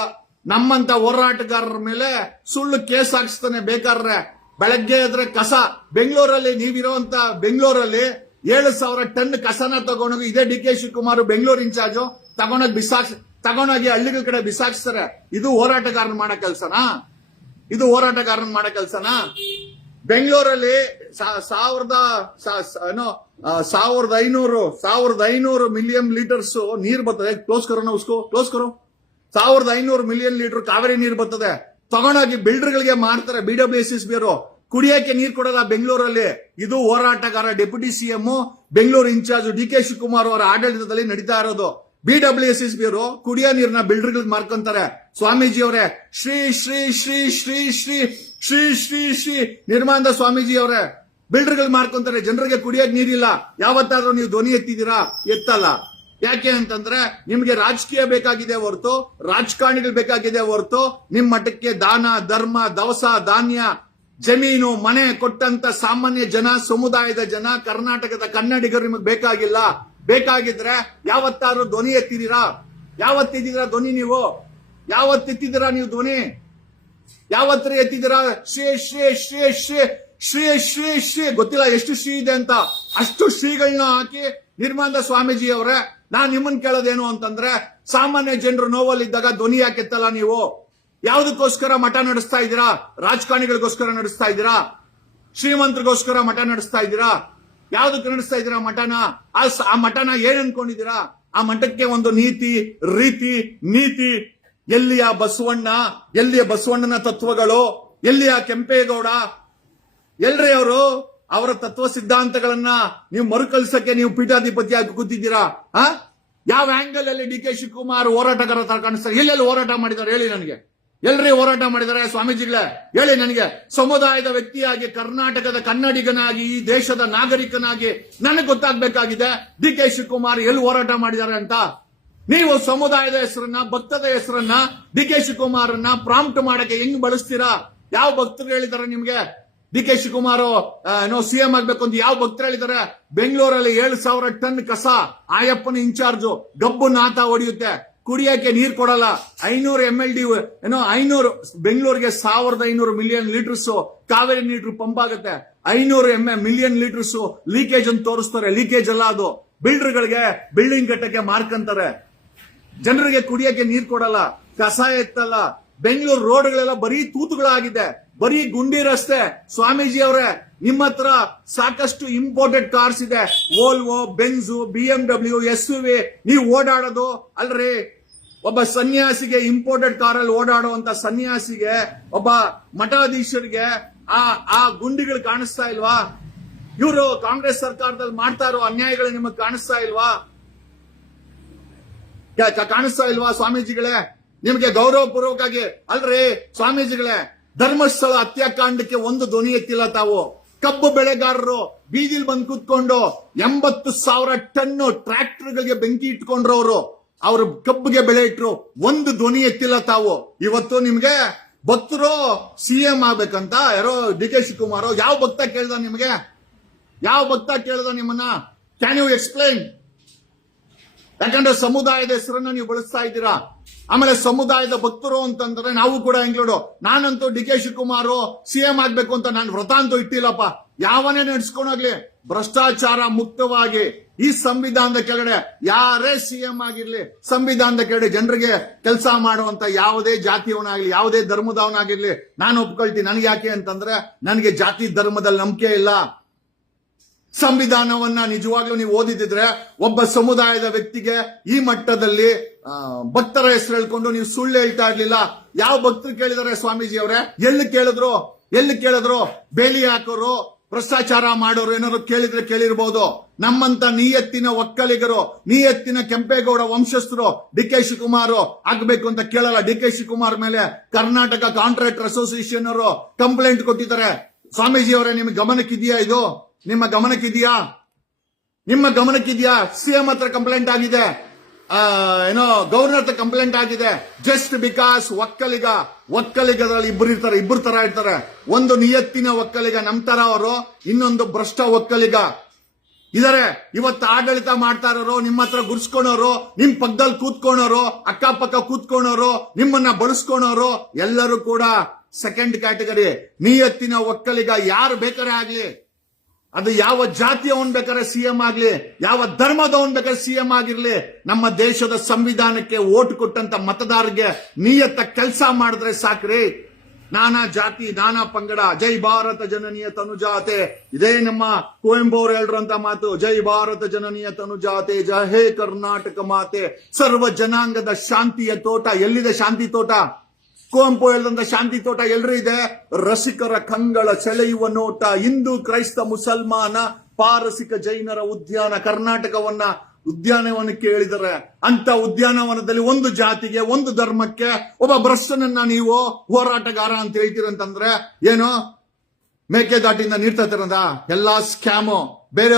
ನಮ್ಮಂತ ಹೋರಾಟಗಾರರ ಮೇಲೆ ಸುಳ್ಳು ಕೇಸ್ ಹಾಕಿಸ್ತಾನೆ ಬೇಕಾದ್ರೆ. ಬೆಳಗ್ಗೆ ಎದ್ರೆ ಕಸ, ಬೆಂಗಳೂರಲ್ಲಿ ನೀವಿರುವಂತ ಬೆಂಗಳೂರಲ್ಲಿ ಏಳು ಸಾವಿರ ಟನ್ ಕಸನ ತಗೊಂಡೋಗಿ ಇದೇ D K Shivakumar Bengaluru incharge ತಗೊಂಡೋಗಿ ಬಿಸಾಕ್ಸ್, ತಗೊಂಡೋಗಿ ಹಳ್ಳಿಗಳ ಕಡೆ ಬಿಸಾಕ್ಸ್ತಾರೆ. ಇದು ಹೋರಾಟಗಾರನ್ ಮಾಡೋ ಕೆಲಸನಾ? ಇದು ಹೋರಾಟಗಾರನ್ ಮಾಡೋ ಕೆಲಸನಾ? ಬೆಂಗಳೂರಲ್ಲಿ ಸಾವಿರದ ಏನೋ ಸಾವಿರದ ಐನೂರು ಸಾವಿರದ ಐನೂರು ಮಿಲಿಯನ್ ಲೀಟರ್ಸ್ ನೀರ್ ಬರ್ತದೆ. ಕ್ಲೋಸ್ ಕರೋ ಉಸ್ಕೋ, ಕ್ಲೋಸ್ ಕರೋ. ಸಾವಿರದ ಐನೂರು ಮಿಲಿಯನ್ ಲೀಟರ್ ಕಾವೇರಿ ನೀರು ಬರ್ತದೆ. ತಗೊಂಡೋಗಿ ಬಿಲ್ಡರ್ಗಳಿಗೆ ಮಾಡ್ತಾರೆ. B W S S B ಅವರು. ಕುಡಿಯಕ್ಕೆ ನೀರು ಕೊಡಲ್ಲ ಬೆಂಗಳೂರಲ್ಲಿ. ಇದು ಹೋರಾಟಗಾರ deputy CM Bengaluru incharge D K Shivakumar ಅವರ ಆಡಳಿತದಲ್ಲಿ ನಡೀತಾ ಇರೋದು. B W S S B ಅವರು ಕುಡಿಯೋ ನೀರನ್ನ ಬಿಲ್ಡರ್ಗಳಿಗೆ ಮಾರ್ಕೊಂತಾರೆ. ಸ್ವಾಮೀಜಿ ಅವರೇ, ಶ್ರೀ ಶ್ರೀ ಶ್ರೀ ಶ್ರೀ ಶ್ರೀ ಶ್ರೀ ಶ್ರೀ ಶ್ರೀ ನಿರ್ಮಾನಂದ ಸ್ವಾಮೀಜಿ ಅವರೇ ಬಿಲ್ಡರ್ಗಳು ಮಾರ್ಕೊಂತಾರೆ. ಜನರಿಗೆ ಕುಡಿಯೋಕೆ ನೀರಿಲ್ಲ. ಯಾವತ್ತಾದ್ರೂ ನೀವು ಧ್ವನಿ ಎತ್ತಿದ್ದೀರಾ? ಎತ್ತಲ್ಲ. ಯಾಕೆ ಅಂತಂದ್ರೆ ನಿಮ್ಗೆ ರಾಜಕೀಯ ಬೇಕಾಗಿದೆ ಹೊರತು, ರಾಜಕಾರಣಿಗಳು ಬೇಕಾಗಿದೆ ಹೊರತು ನಿಮ್ಮ ಮಠಕ್ಕೆ ದಾನ, ಧರ್ಮ, ದವಸ, ಧಾನ್ಯ, ಜಮೀನು, ಮನೆ ಕೊಟ್ಟಂತ ಸಾಮಾನ್ಯ ಜನ, ಸಮುದಾಯದ ಜನ, ಕರ್ನಾಟಕದ ಕನ್ನಡಿಗರು ನಿಮಗೆ ಬೇಕಾಗಿಲ್ಲ. ಬೇಕಾಗಿದ್ರೆ ಯಾವತ್ತಾದ್ರೂ ಧ್ವನಿ ಎತ್ತಿದೀರಾ ಯಾವತ್ತಿದ್ದೀರಾ ಧ್ವನಿ ನೀವು? ಯಾವತ್ತೆತ್ತಿದ್ದೀರಾ ನೀವು ಧ್ವನಿ? ಯಾವತ್ತರ ಎತ್ತಿದ್ದೀರಾ? ಶ್ರೀ ಶ್ರೀ ಶ್ರೀ ಶ್ರೀ ಶ್ರೀ ಶ್ರೀ ಶ್ರೀ. ಗೊತ್ತಿಲ್ಲ ಎಷ್ಟು ಶ್ರೀ ಇದೆ ಅಂತ. ಅಷ್ಟು ಶ್ರೀಗಳನ್ನ ಹಾಕಿ ನಿರ್ಮಾಂದ ಸ್ವಾಮೀಜಿ ಅವರೇ ನಾನ್ ನಿಮ್ಮನ್ ಕೇಳೋದೇನು ಅಂತಂದ್ರೆ, ಸಾಮಾನ್ಯ ಜನರು ನೋವಲ್ಲಿದ್ದಾಗ ಧ್ವನಿ ಯಾಕೆತ್ತಲ್ಲ ನೀವು? ಯಾವ್ದಕ್ಕೋಸ್ಕರ ಮಠ ನಡೆಸ್ತಾ ಇದ್ದೀರಾ? ರಾಜಕಾರಣಿಗಳಿಗೋಸ್ಕರ ನಡೆಸ್ತಾ ಇದ್ದೀರಾ? ಶ್ರೀಮಂತರಿಗೋಸ್ಕರ ಮಠ ನಡೆಸ್ತಾ ಇದ್ದೀರಾ? ಯಾವ್ದಕ್ಕೆ ನಡೆಸ್ತಾ ಇದ್ದೀರಾ ಮಠನ? ಆ ಮಠನ ಏನ್ ಅನ್ಕೊಂಡಿದ್ದೀರಾ ಆ ಮಠಕ್ಕೆ ಒಂದು ನೀತಿ, ರೀತಿ, ನೀತಿ. ಎಲ್ಲಿಯ ಬಸವಣ್ಣ ಎಲ್ಲಿಯ ಬಸವಣ್ಣನ ತತ್ವಗಳು? ಎಲ್ಲಿಯ ಕೆಂಪೇಗೌಡ? ಎಲ್ರಿ ಅವರು? ಅವರ ತತ್ವ ಸಿದ್ಧಾಂತಗಳನ್ನ ನೀವು ಮರುಕಳಿಸಕ್ಕೆ ನೀವು ಪೀಠಾಧಿಪತಿಯಾಗಿ ಕೂತಿದ್ದೀರಾ? ಆ? ಯಾವ ಆಂಗಲ್ ಅಲ್ಲಿ ಡಿ ಕೆ ಶಿವಕುಮಾರ್ ಹೋರಾಟಗಾರ ತರ ಕಾಣಿಸ್ತಾರೆ? ಎಲ್ಲೆಲ್ಲಿ ಹೋರಾಟ ಮಾಡಿದ್ದಾರೆ? ಹೇಳಿ ನನಗೆ. ಎಲ್ರಿ ಹೋರಾಟ ಮಾಡಿದ್ದಾರೆ? ಸ್ವಾಮೀಜಿಗಳೇ, ಹೇಳಿ ನನಗೆ. ಸಮುದಾಯದ ವ್ಯಕ್ತಿಯಾಗಿ, ಕರ್ನಾಟಕದ ಕನ್ನಡಿಗನಾಗಿ, ಈ ದೇಶದ ನಾಗರಿಕನಾಗಿ ನನಗೆ ಗೊತ್ತಾಗ್ಬೇಕಾಗಿದೆ, ಡಿ ಕೆ ಶಿವಕುಮಾರ್ ಎಲ್ಲಿ ಹೋರಾಟ ಮಾಡಿದ್ದಾರೆ ಅಂತ. ನೀವು ಸಮುದಾಯದ ಹೆಸರನ್ನ, ಭಕ್ತದ ಹೆಸರನ್ನ, ಡಿ ಕೆ ಶಿವಕುಮಾರನ್ನ ಪ್ರಾಂಪ್ಟ್ ಮಾಡಕ್ಕೆ ಹೆಂಗ್ ಬಳಸ್ತೀರಾ? ಯಾವ ಭಕ್ತರು ಹೇಳಿದ್ದಾರೆ ನಿಮ್ಗೆ? ಡಿ ಕೆ ಶಿವಕುಮಾರ್ ಏನೋ ಸಿಎಂ ಆಗ್ಬೇಕು ಅಂತ ಯಾವ ಭಕ್ತರು ಹೇಳಿದಾರೆ, ಬೆಂಗಳೂರಲ್ಲಿ ಏಳು ಸಾವಿರ ಟನ್ ಕಸ, ಆಯಪ್ಪನ ಇನ್ಚಾರ್ಜು, ಗಬ್ಬು ನಾತ ಹೊಡೆಯುತ್ತೆ. ಕುಡಿಯಕ್ಕೆ ನೀರ್ ಕೊಡಲ್ಲ. ಐನೂರು ಎಂ ಎಲ್ ಡಿ ಏನೋ ಐನೂರು, ಬೆಂಗಳೂರಿಗೆ ಸಾವಿರದ ಐನೂರು ಮಿಲಿಯನ್ ಲೀಟರ್ಸ್ ಕಾವೇರಿ ನೀರು ಪಂಪ್ ಆಗುತ್ತೆ. ಐನೂರು ಎಂ ಮಿಲಿಯನ್ ಲೀಟರ್ಸ್ ಲೀಕೇಜ್ ಅಂತ ತೋರಿಸ್ತಾರೆ. ಲೀಕೇಜ್ ಅಲ್ಲ ಅದು. ಬಿಲ್ಡರ್ಗಳಿಗೆ ಬಿಲ್ಡಿಂಗ್ ಕಟ್ಟಕ್ಕೆ ಮಾರ್ಕಂತಾರೆ ಜನರಿಗೆ ಕುಡಿಯಕ್ಕೆ ನೀರ್ ಕೊಡಲ್ಲ. ಕಸ ಎತ್ತಲ್ಲ. ಬೆಂಗಳೂರು ರೋಡ್ಗಳೆಲ್ಲ ಬರೀ ತೂತುಗಳಾಗಿದೆ. ಬರೀ ಗುಂಡಿ ರಸ್ತೆ. ಸ್ವಾಮೀಜಿ ಅವರೇ ನಿಮ್ಮ ಹತ್ರ ಸಾಕಷ್ಟು ಇಂಪೋರ್ಟೆಡ್ ಕಾರ್ಸ್ ಇದೆ. Volvo Benz B M W S V ನೀವು ಓಡಾಡೋದು ಅಲ್ರಿ. ಒಬ್ಬ ಸನ್ಯಾಸಿಗೆ ಇಂಪೋರ್ಟೆಡ್ ಕಾರಲ್ಲಿ ಓಡಾಡುವಂತ ಸನ್ಯಾಸಿಗೆ, ಒಬ್ಬ ಮಠಾಧೀಶರಿಗೆ ಆ ಆ ಗುಂಡಿಗಳು ಕಾಣಿಸ್ತಾ ಇಲ್ವಾ? ಇವರು ಕಾಂಗ್ರೆಸ್ ಸರ್ಕಾರದಲ್ಲಿ ಮಾಡ್ತಾ ಇರೋ ಅನ್ಯಾಯಗಳು ನಿಮಗೆ ಕಾಣಿಸ್ತಾ ಇಲ್ವಾ? ಕಾಣಿಸ್ತಾ ಇಲ್ವಾ ಸ್ವಾಮೀಜಿಗಳೇ? ನಿಮಗೆ ಗೌರವ ಪೂರ್ವಕವಾಗಿ ಅಲ್ರಿ ಸ್ವಾಮೀಜಿಗಳೇ ಧರ್ಮಸ್ಥಳ ಹತ್ಯಾಕಾಂಡಕ್ಕೆ ಒಂದು ಧ್ವನಿ ಎತ್ತಿಲ್ಲ ತಾವು. ಕಬ್ಬು ಬೆಳೆಗಾರರು ಬೀದಿಲ್ ಬಂದು ಕೂತ್ಕೊಂಡು ಎಂಬತ್ತು ಸಾವಿರ ಟನ್ ಟ್ರ್ಯಾಕ್ಟರ್ಗಳಿಗೆ ಬೆಂಕಿ ಇಟ್ಕೊಂಡ್ರು ಅವರು ಅವರು ಕಬ್ಬಿಗೆ ಬೆಳೆ ಇಟ್ರು. ಒಂದು ಧ್ವನಿ ಎತ್ತಿಲ್ಲ ತಾವು. ಇವತ್ತು ನಿಮ್ಗೆ ಭಕ್ತರು ಸಿ ಎಂ ಆಗ್ಬೇಕಂತ ಯಾರೋ ಡಿ ಕೆ ಶಿವಕುಮಾರ್ ಯಾವ ಭಕ್ತ ಕೇಳ್ದ ನಿಮ್ಗೆ? ಯಾವ ಭಕ್ತ ಕೇಳ್ದ ನಿಮ್ಮನ್ನ? ಕ್ಯಾನ್ ಯು ಎಕ್ಸ್ಪ್ಲೈನ್ ಯಾಕಂದ್ರೆ ಸಮುದಾಯದ ಹೆಸರನ್ನ ನೀವು ಬಳಸ್ತಾ ಇದ್ದೀರಾ? ಆಮೇಲೆ ಸಮುದಾಯದ ಭಕ್ತರು ಅಂತಂದ್ರೆ ನಾವು ಕೂಡ ಇಂಕ್ಲೂಡು ನಾನಂತೂ ಡಿ ಕೆ ಶಿವಕುಮಾರ್ ಸಿಎಂ ಆಗ್ಬೇಕು ಅಂತ ನಾನು ವ್ರತ ಅಂತೂ ಇಟ್ಟಿಲ್ಲಪ್ಪ. ಯಾವನೇ ನಡೆಸ್ಕೊಂಡೋಗ್ಲಿ ಭ್ರಷ್ಟಾಚಾರ ಮುಕ್ತವಾಗಿ ಈ ಸಂವಿಧಾನದ ಕೆಳಗಡೆ ಯಾರೇ ಸಿಎಂ ಆಗಿರ್ಲಿ, ಸಂವಿಧಾನದ ಕೆಳಗಡೆ ಜನರಿಗೆ ಕೆಲಸ ಮಾಡುವಂತ ಯಾವುದೇ ಜಾತಿಯವನಾಗ್ಲಿ, ಯಾವುದೇ ಧರ್ಮದವನಾಗಿರ್ಲಿ, ನಾನು ಒಪ್ಕೊಳ್ತೀನಿ. ನನಗೆ ಯಾಕೆ ಅಂತಂದ್ರೆ, ನನಗೆ ಜಾತಿ ಧರ್ಮದಲ್ಲಿ ನಂಬಿಕೆ ಇಲ್ಲ. ಸಂವಿಧಾನವನ್ನ ನಿಜವಾಗ್ಲೂ ನೀವು ಓದಿದ್ರೆ ಒಬ್ಬ ಸಮುದಾಯದ ವ್ಯಕ್ತಿಗೆ ಈ ಮಟ್ಟದಲ್ಲಿ ಭಕ್ತರ ಹೆಸರು ಹೇಳ್ಕೊಂಡು ನೀವು ಸುಳ್ಳು ಹೇಳ್ತಾ ಇರ್ಲಿಲ್ಲ. ಯಾವ ಭಕ್ತರು ಕೇಳಿದಾರೆ ಸ್ವಾಮೀಜಿ ಅವರೇ? ಎಲ್ಲಿ ಕೇಳಿದ್ರು? ಎಲ್ಲಿ ಕೇಳಿದ್ರು? ಬೇಲಿ ಹಾಕೋರು, ಭ್ರಷ್ಟಾಚಾರ ಮಾಡೋರು ಏನಾದ್ರು ಕೇಳಿದ್ರೆ ಕೇಳಿರ್ಬೋದು. ನಮ್ಮಂತ ನಿಯತ್ತಿನ ಒಕ್ಕಲಿಗರು, ನಿಯತ್ತಿನ ಕೆಂಪೇಗೌಡ ವಂಶಸ್ಥರು ಡಿ ಕೆ ಶಿವಕುಮಾರ್ ಆಗ್ಬೇಕು ಅಂತ ಕೇಳಲ್ಲ. ಡಿ ಕೆ ಶಿವಕುಮಾರ್ ಮೇಲೆ ಕರ್ನಾಟಕ ಕಾಂಟ್ರಾಕ್ಟರ್ ಅಸೋಸಿಯೇಷನ್ ಅವರು ಕಂಪ್ಲೇಂಟ್ ಕೊಟ್ಟಿದ್ದಾರೆ. ಸ್ವಾಮೀಜಿ ಅವರೇ, ನಿಮ್ಗೆ ಗಮನಕ್ಕಿದೆಯಾ ಇದು? ನಿಮ್ಮ ಗಮನಕ್ಕಿದೆಯಾ? ನಿಮ್ಮ ಗಮನಕ್ಕಿದೆಯಾ? ಸಿಎಂ ಹತ್ರ ಕಂಪ್ಲೇಂಟ್ ಆಗಿದೆ. ಏನೋ ಗವರ್ನರ್ ಹತ್ರ ಕಂಪ್ಲೇಂಟ್ ಆಗಿದೆ. ಜಸ್ಟ್ ಬಿಕಾಸ್ ಒಕ್ಕಲಿಗ ಒಕ್ಕಲಿಗದಲ್ಲಿ ಇಬ್ಬರು ಇರ್ತಾರೆ ಇಬ್ಬರು ತರ ಇರ್ತಾರೆ. ಒಂದು ನಿಯತ್ತಿನ ಒಕ್ಕಲಿಗ ನಮ್ ತರ ಅವರು, ಇನ್ನೊಂದು ಭ್ರಷ್ಟ ಒಕ್ಕಲಿಗ. ಇದಾರೆ, ಇವತ್ತು ಆಡಳಿತ ಮಾಡ್ತಾ ಇರೋರು, ನಿಮ್ಮ ಹತ್ರ ಗುರ್ಸ್ಕೊಳೋರು, ನಿಮ್ ಪಕ್ಕದಲ್ಲಿ ಕೂತ್ಕೊಳೋರು, ಅಕ್ಕಪಕ್ಕ ಕೂತ್ಕೊಳೋರು, ನಿಮ್ಮನ್ನ ಬಳಸ್ಕೊಳೋರು, ಎಲ್ಲರೂ ಕೂಡ ಸೆಕೆಂಡ್ ಕ್ಯಾಟಗರಿ ನಿಯತ್ತಿನ ಒಕ್ಕಲಿಗ ಯಾರು ಬೇಕಾರೆ ಆಗ್ಲಿ. ಅದು ಯಾವ ಜಾತಿಯವನ್ ಬೇಕಾದ್ರೆ ಸಿಎಂ ಆಗ್ಲಿ, ಯಾವ ಧರ್ಮದವನ್ ಬೇಕಾದ್ರೆ ಸಿಎಂ ಆಗಿರ್ಲಿ, ನಮ್ಮ ದೇಶದ ಸಂವಿಧಾನಕ್ಕೆ ಓಟ್ ಕೊಟ್ಟಂತ ಮತದಾರರಿಗೆ ನಿಯತ್ತ ಕೆಲಸ ಮಾಡಿದ್ರೆ ಸಾಕ್ರಿ. ನಾನಾ ಜಾತಿ, ನಾನಾ ಪಂಗಡ, ಜೈ ಭಾರತ ಜನನೀಯ ತನುಜಾತೆ. ಇದೇ ನಮ್ಮ ಕುವೆಂಪು ಅವರು ಹೇಳಿರಂತ ಮಾತು, ಜೈ ಭಾರತ ಜನನೀಯ ತನುಜಾತೆ ಜಯ ಹೇ ಕರ್ನಾಟಕ ಮಾತೆ. ಸರ್ವ ಜನಾಂಗದ ಶಾಂತಿಯ ತೋಟ, ಎಲ್ಲಿದೆ ಶಾಂತಿ ತೋಟ? ಕುವೆಂಪು ಹೇಳಿದಂತ ಶಾಂತಿ ತೋಟ ಎಲ್ರೂ ಇದೆ? ರಸಿಕರ ಕಂಗಳ ಸೆಳೆಯುವ ನೋಟ, ಹಿಂದೂ ಕ್ರೈಸ್ತ ಮುಸಲ್ಮಾನ, ಪಾರಸಿಕ ಜೈನರ ಉದ್ಯಾನ, ಕರ್ನಾಟಕವನ್ನ ಉದ್ಯಾನವನಕ್ಕೆ ಹೇಳಿದರೆ ಅಂತ ಉದ್ಯಾನವನದಲ್ಲಿ ಒಂದು ಜಾತಿಗೆ, ಒಂದು ಧರ್ಮಕ್ಕೆ ಒಬ್ಬ ಭ್ರಷ್ಟನನ್ನ ನೀವು ಹೋರಾಟಗಾರ ಅಂತ ಹೇಳ್ತೀರಂತಂದ್ರೆ ಏನು? ಮೇಕೆದಾಟಿಂದ ನೀರ್ ತರದ ಎಲ್ಲಾ ಸ್ಕ್ಯಾಮು. ಬೇರೆ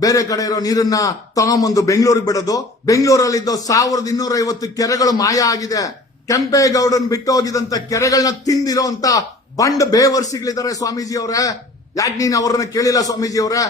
ಬೇರೆ ಕಡೆ ಇರೋ ನೀರನ್ನ ತಗೊಂಬಂದು ಬೆಂಗಳೂರಿಗೆ ಬಿಡೋದು. ಬೆಂಗಳೂರಲ್ಲಿದ್ದು ಸಾವಿರದ ಇನ್ನೂರ ಐವತ್ತು ಕೆರೆಗಳು ಮಾಯ ಆಗಿದೆ. ಕೆಂಪೇಗೌಡನ್ ಬಿಟ್ಟು ಹೋಗಿದಂತ ಕೆರೆಗಳನ್ನ ತಿಂದಿರೋ ಅಂತ ಬಂಡ್ ಬೇವರ್ಸಿಗಳಿದ್ದಾರೆ ಸ್ವಾಮೀಜಿ ಅವರೇ. ಯಾಕೆ ನೀನು ಅವ್ರನ್ನ ಕೇಳಿಲ್ಲ ಸ್ವಾಮೀಜಿ ಅವರೇ?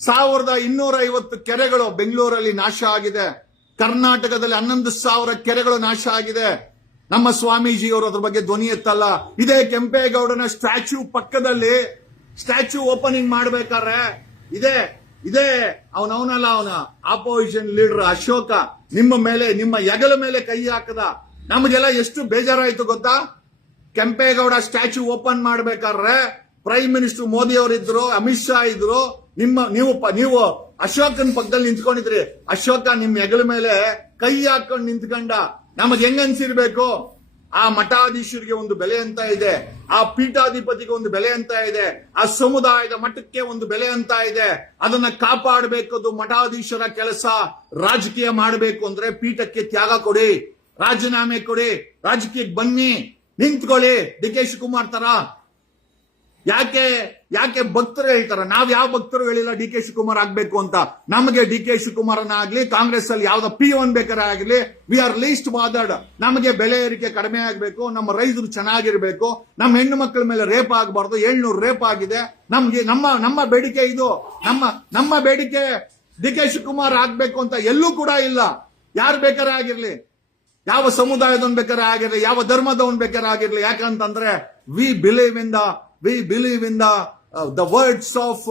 ಸಾವಿರದ ಇನ್ನೂರ ಐವತ್ತು ಕೆರೆಗಳು ಬೆಂಗಳೂರಲ್ಲಿ ನಾಶ ಆಗಿದೆ. ಕರ್ನಾಟಕದಲ್ಲಿ ಹನ್ನೊಂದು ಸಾವಿರ ಕೆರೆಗಳು ನಾಶ ಆಗಿದೆ. ನಮ್ಮ ಸ್ವಾಮೀಜಿಯವರು ಅದ್ರ ಬಗ್ಗೆ ಧ್ವನಿ ಎತ್ತಲ್ಲ. ಇದೇ ಕೆಂಪೇಗೌಡನ ಸ್ಟ್ಯಾಚ್ಯೂ ಪಕ್ಕದಲ್ಲಿ, ಸ್ಟ್ಯಾಚ್ಯೂ ಓಪನಿಂಗ್ ಮಾಡ್ಬೇಕಾದ್ರೆ ಇದೇ ಇದೇ ಅವನವನಲ್ಲ ಅವನ ಆಪೋಸಿಷನ್ ಲೀಡರ್ ಅಶೋಕ, ನಿಮ್ಮ ಮೇಲೆ, ನಿಮ್ಮ ಹೆಗಲ ಮೇಲೆ ಕೈ ಹಾಕದ. ನಮಗೆಲ್ಲ ಎಷ್ಟು ಬೇಜಾರಾಯ್ತು ಗೊತ್ತಾ? ಕೆಂಪೇಗೌಡ ಸ್ಟ್ಯಾಚ್ಯೂ ಓಪನ್ ಮಾಡ್ಬೇಕಾದ್ರೆ ಪ್ರೈಮ್ ಮಿನಿಸ್ಟರ್ ಮೋದಿ ಅವರಿದ್ರು ಅಮಿತ್ ಶಾ ಇದ್ರು, ನಿಮ್ಮ, ನೀವು ನೀವು ಅಶೋಕನ್ ಪಕ್ಕದಲ್ಲಿ ನಿಂತ್ಕೊಂಡಿದ್ರಿ. ಅಶೋಕ ನಿಮ್ ಹೆಗಲ ಮೇಲೆ ಕೈ ಹಾಕೊಂಡು ನಿಂತ್ಕೊಂಡ. ನಮಗ್ ಹೆಂಗ್ ಅನ್ಸಿರ್ಬೇಕು? ಆ ಮಠಾಧೀಶರಿಗೆ ಒಂದು ಬೆಲೆ ಅಂತ ಇದೆ. ಆ ಪೀಠಾಧಿಪತಿಗೆ ಒಂದು ಬೆಲೆ ಅಂತ ಇದೆ. ಆ ಸಮುದಾಯದ ಮಠಕ್ಕೆ ಒಂದು ಬೆಲೆ ಅಂತ ಇದೆ. ಅದನ್ನ ಕಾಪಾಡಬೇಕದು ಮಠಾಧೀಶರ ಕೆಲಸ. ರಾಜಕೀಯ ಮಾಡಬೇಕು ಅಂದ್ರೆ ಪೀಠಕ್ಕೆ ತ್ಯಾಗ ಕೊಡಿ. ರಾಜೀನಾಮೆ ಕೊಡಿ, ರಾಜಕೀಯಕ್ಕೆ ಬನ್ನಿ, ನಿಂತ್ಕೊಳ್ಳಿ, ಡಿ ಕೆ ಶಿವಕುಮಾರ್ ತರ. ಯಾಕೆ ಯಾಕೆ ಭಕ್ತರು ಹೇಳ್ತಾರ? ನಾವ್ ಯಾವ ಭಕ್ತರು ಹೇಳಿಲ್ಲ ಡಿ ಕೆ ಶಿವಕುಮಾರ್ ಆಗ್ಬೇಕು ಅಂತ. ನಮಗೆ ಡಿ ಕೆ ಶಿವಕುಮಾರನ ಆಗ್ಲಿ ಕಾಂಗ್ರೆಸ್ ಅಲ್ಲಿ ಯಾವ್ದ ಪಿ ಒನ್ ಬೇಕಾರೆ ಆಗ್ಲಿ ವಿ ಆರ್ ಲೀಸ್ಟ್ ಬಾದರ್ಡ್ ನಮಗೆ ಬೆಲೆ ಏರಿಕೆ ಕಡಿಮೆ ಆಗ್ಬೇಕು, ನಮ್ಮ ರೈತರು ಚೆನ್ನಾಗಿರ್ಬೇಕು, ನಮ್ಮ ಹೆಣ್ಣು ಮಕ್ಕಳ ಮೇಲೆ ರೇಪ್ ಆಗಬಾರ್ದು, ಏಳ್ನೂರು ರೇಪ್ ಆಗಿದೆ. ನಮ್ಗೆ, ನಮ್ಮ ನಮ್ಮ ಬೇಡಿಕೆ ಇದು. ನಮ್ಮ ನಮ್ಮ ಬೇಡಿಕೆ ಡಿ ಕೆ ಶಿವಕುಮಾರ್ ಆಗ್ಬೇಕು ಅಂತ ಎಲ್ಲೂ ಕೂಡ ಇಲ್ಲ. ಯಾರು ಬೇಕಾರೆ ಆಗಿರ್ಲಿ. ಯಾವ ಸಮುದಾಯದವನ್ ಬೇಕಾದ್ರೆ ಆಗಿರ್ಲಿ, ಯಾವ ಧರ್ಮದವನ್ ಬೇಕಾದ್ರೆ ಆಗಿರ್ಲಿ, ಯಾಕಂತಂದ್ರೆ we believe in the we believe in the the words of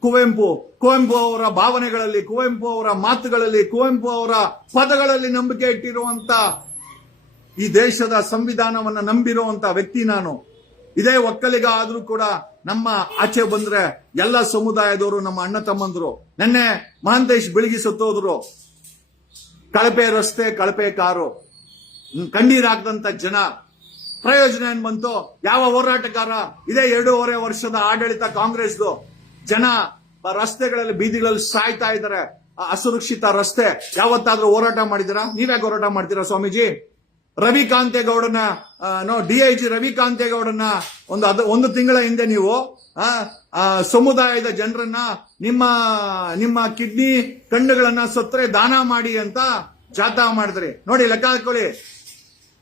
Kuvempu. Kuvempu ಅವರ ಭಾವನೆಗಳಲ್ಲಿ, ಕುವೆಂಪು ಅವರ ಮಾತುಗಳಲ್ಲಿ, ಕುವೆಂಪು ಅವರ ಪದಗಳಲ್ಲಿ ನಂಬಿಕೆ ಇಟ್ಟಿರುವಂತ ಈ ದೇಶದ ಸಂವಿಧಾನವನ್ನ ನಂಬಿರುವಂತ ವ್ಯಕ್ತಿ ನಾನು. ಇದೇ ಒಕ್ಕಲಿಗ ಆದ್ರೂ ಕೂಡ ನಮ್ಮ ಆಚೆ ಬಂದ್ರೆ ಎಲ್ಲ ಸಮುದಾಯದವರು ನಮ್ಮ ಅಣ್ಣ ತಮ್ಮಂದ್ರು. ನಿನ್ನೆ ಮಹಾಂತೇಶ್ ಬೆಳಗಿ ಸತ್ತೋದ್ರು ಕಳಪೆ ರಸ್ತೆ, ಕಳಪೆ ಕಾರು. ಕಣ್ಣೀರಾಗ್ದಂತ ಜನ ಪ್ರಯೋಜನ ಏನ್ ಬಂತು? ಯಾವ ಹೋರಾಟಗಾರ? ಇದೇ ಎರಡೂವರೆ ವರ್ಷದ ಆಡಳಿತ ಕಾಂಗ್ರೆಸ್ದು ಜನ ರಸ್ತೆಗಳಲ್ಲಿ ಬೀದಿಗಳಲ್ಲಿ ಸಾಯ್ತಾ ಇದ್ದಾರೆ. ಅಸುರಕ್ಷಿತ ರಸ್ತೆ. ಯಾವತ್ತಾದ್ರೂ ಹೋರಾಟ ಮಾಡಿದಿರಾ ನೀವ್ಯಾಕೆ ಹೋರಾಟ ಮಾಡ್ತೀರಾ ಸ್ವಾಮೀಜಿ? ರವಿಕಾಂತೇಗೌಡನ ಆ, ನೋ ಜಿ ರವಿಕಾಂತೇಗೌಡನ ಒಂದು ಅದ ಒಂದು ತಿಂಗಳ ಹಿಂದೆ ನೀವು ಸಮುದಾಯದ ಜನರನ್ನ ನಿಮ್ಮ ನಿಮ್ಮ ಕಿಡ್ನಿ ಕಣ್ಣುಗಳನ್ನ ಸತ್ತರೆ ದಾನ ಮಾಡಿ ಅಂತ ಜಾಥಾ ಮಾಡಿದ್ರಿ. ನೋಡಿ ಲೆಕ್ಕ ಹಾಕೊಳ್ಳಿ.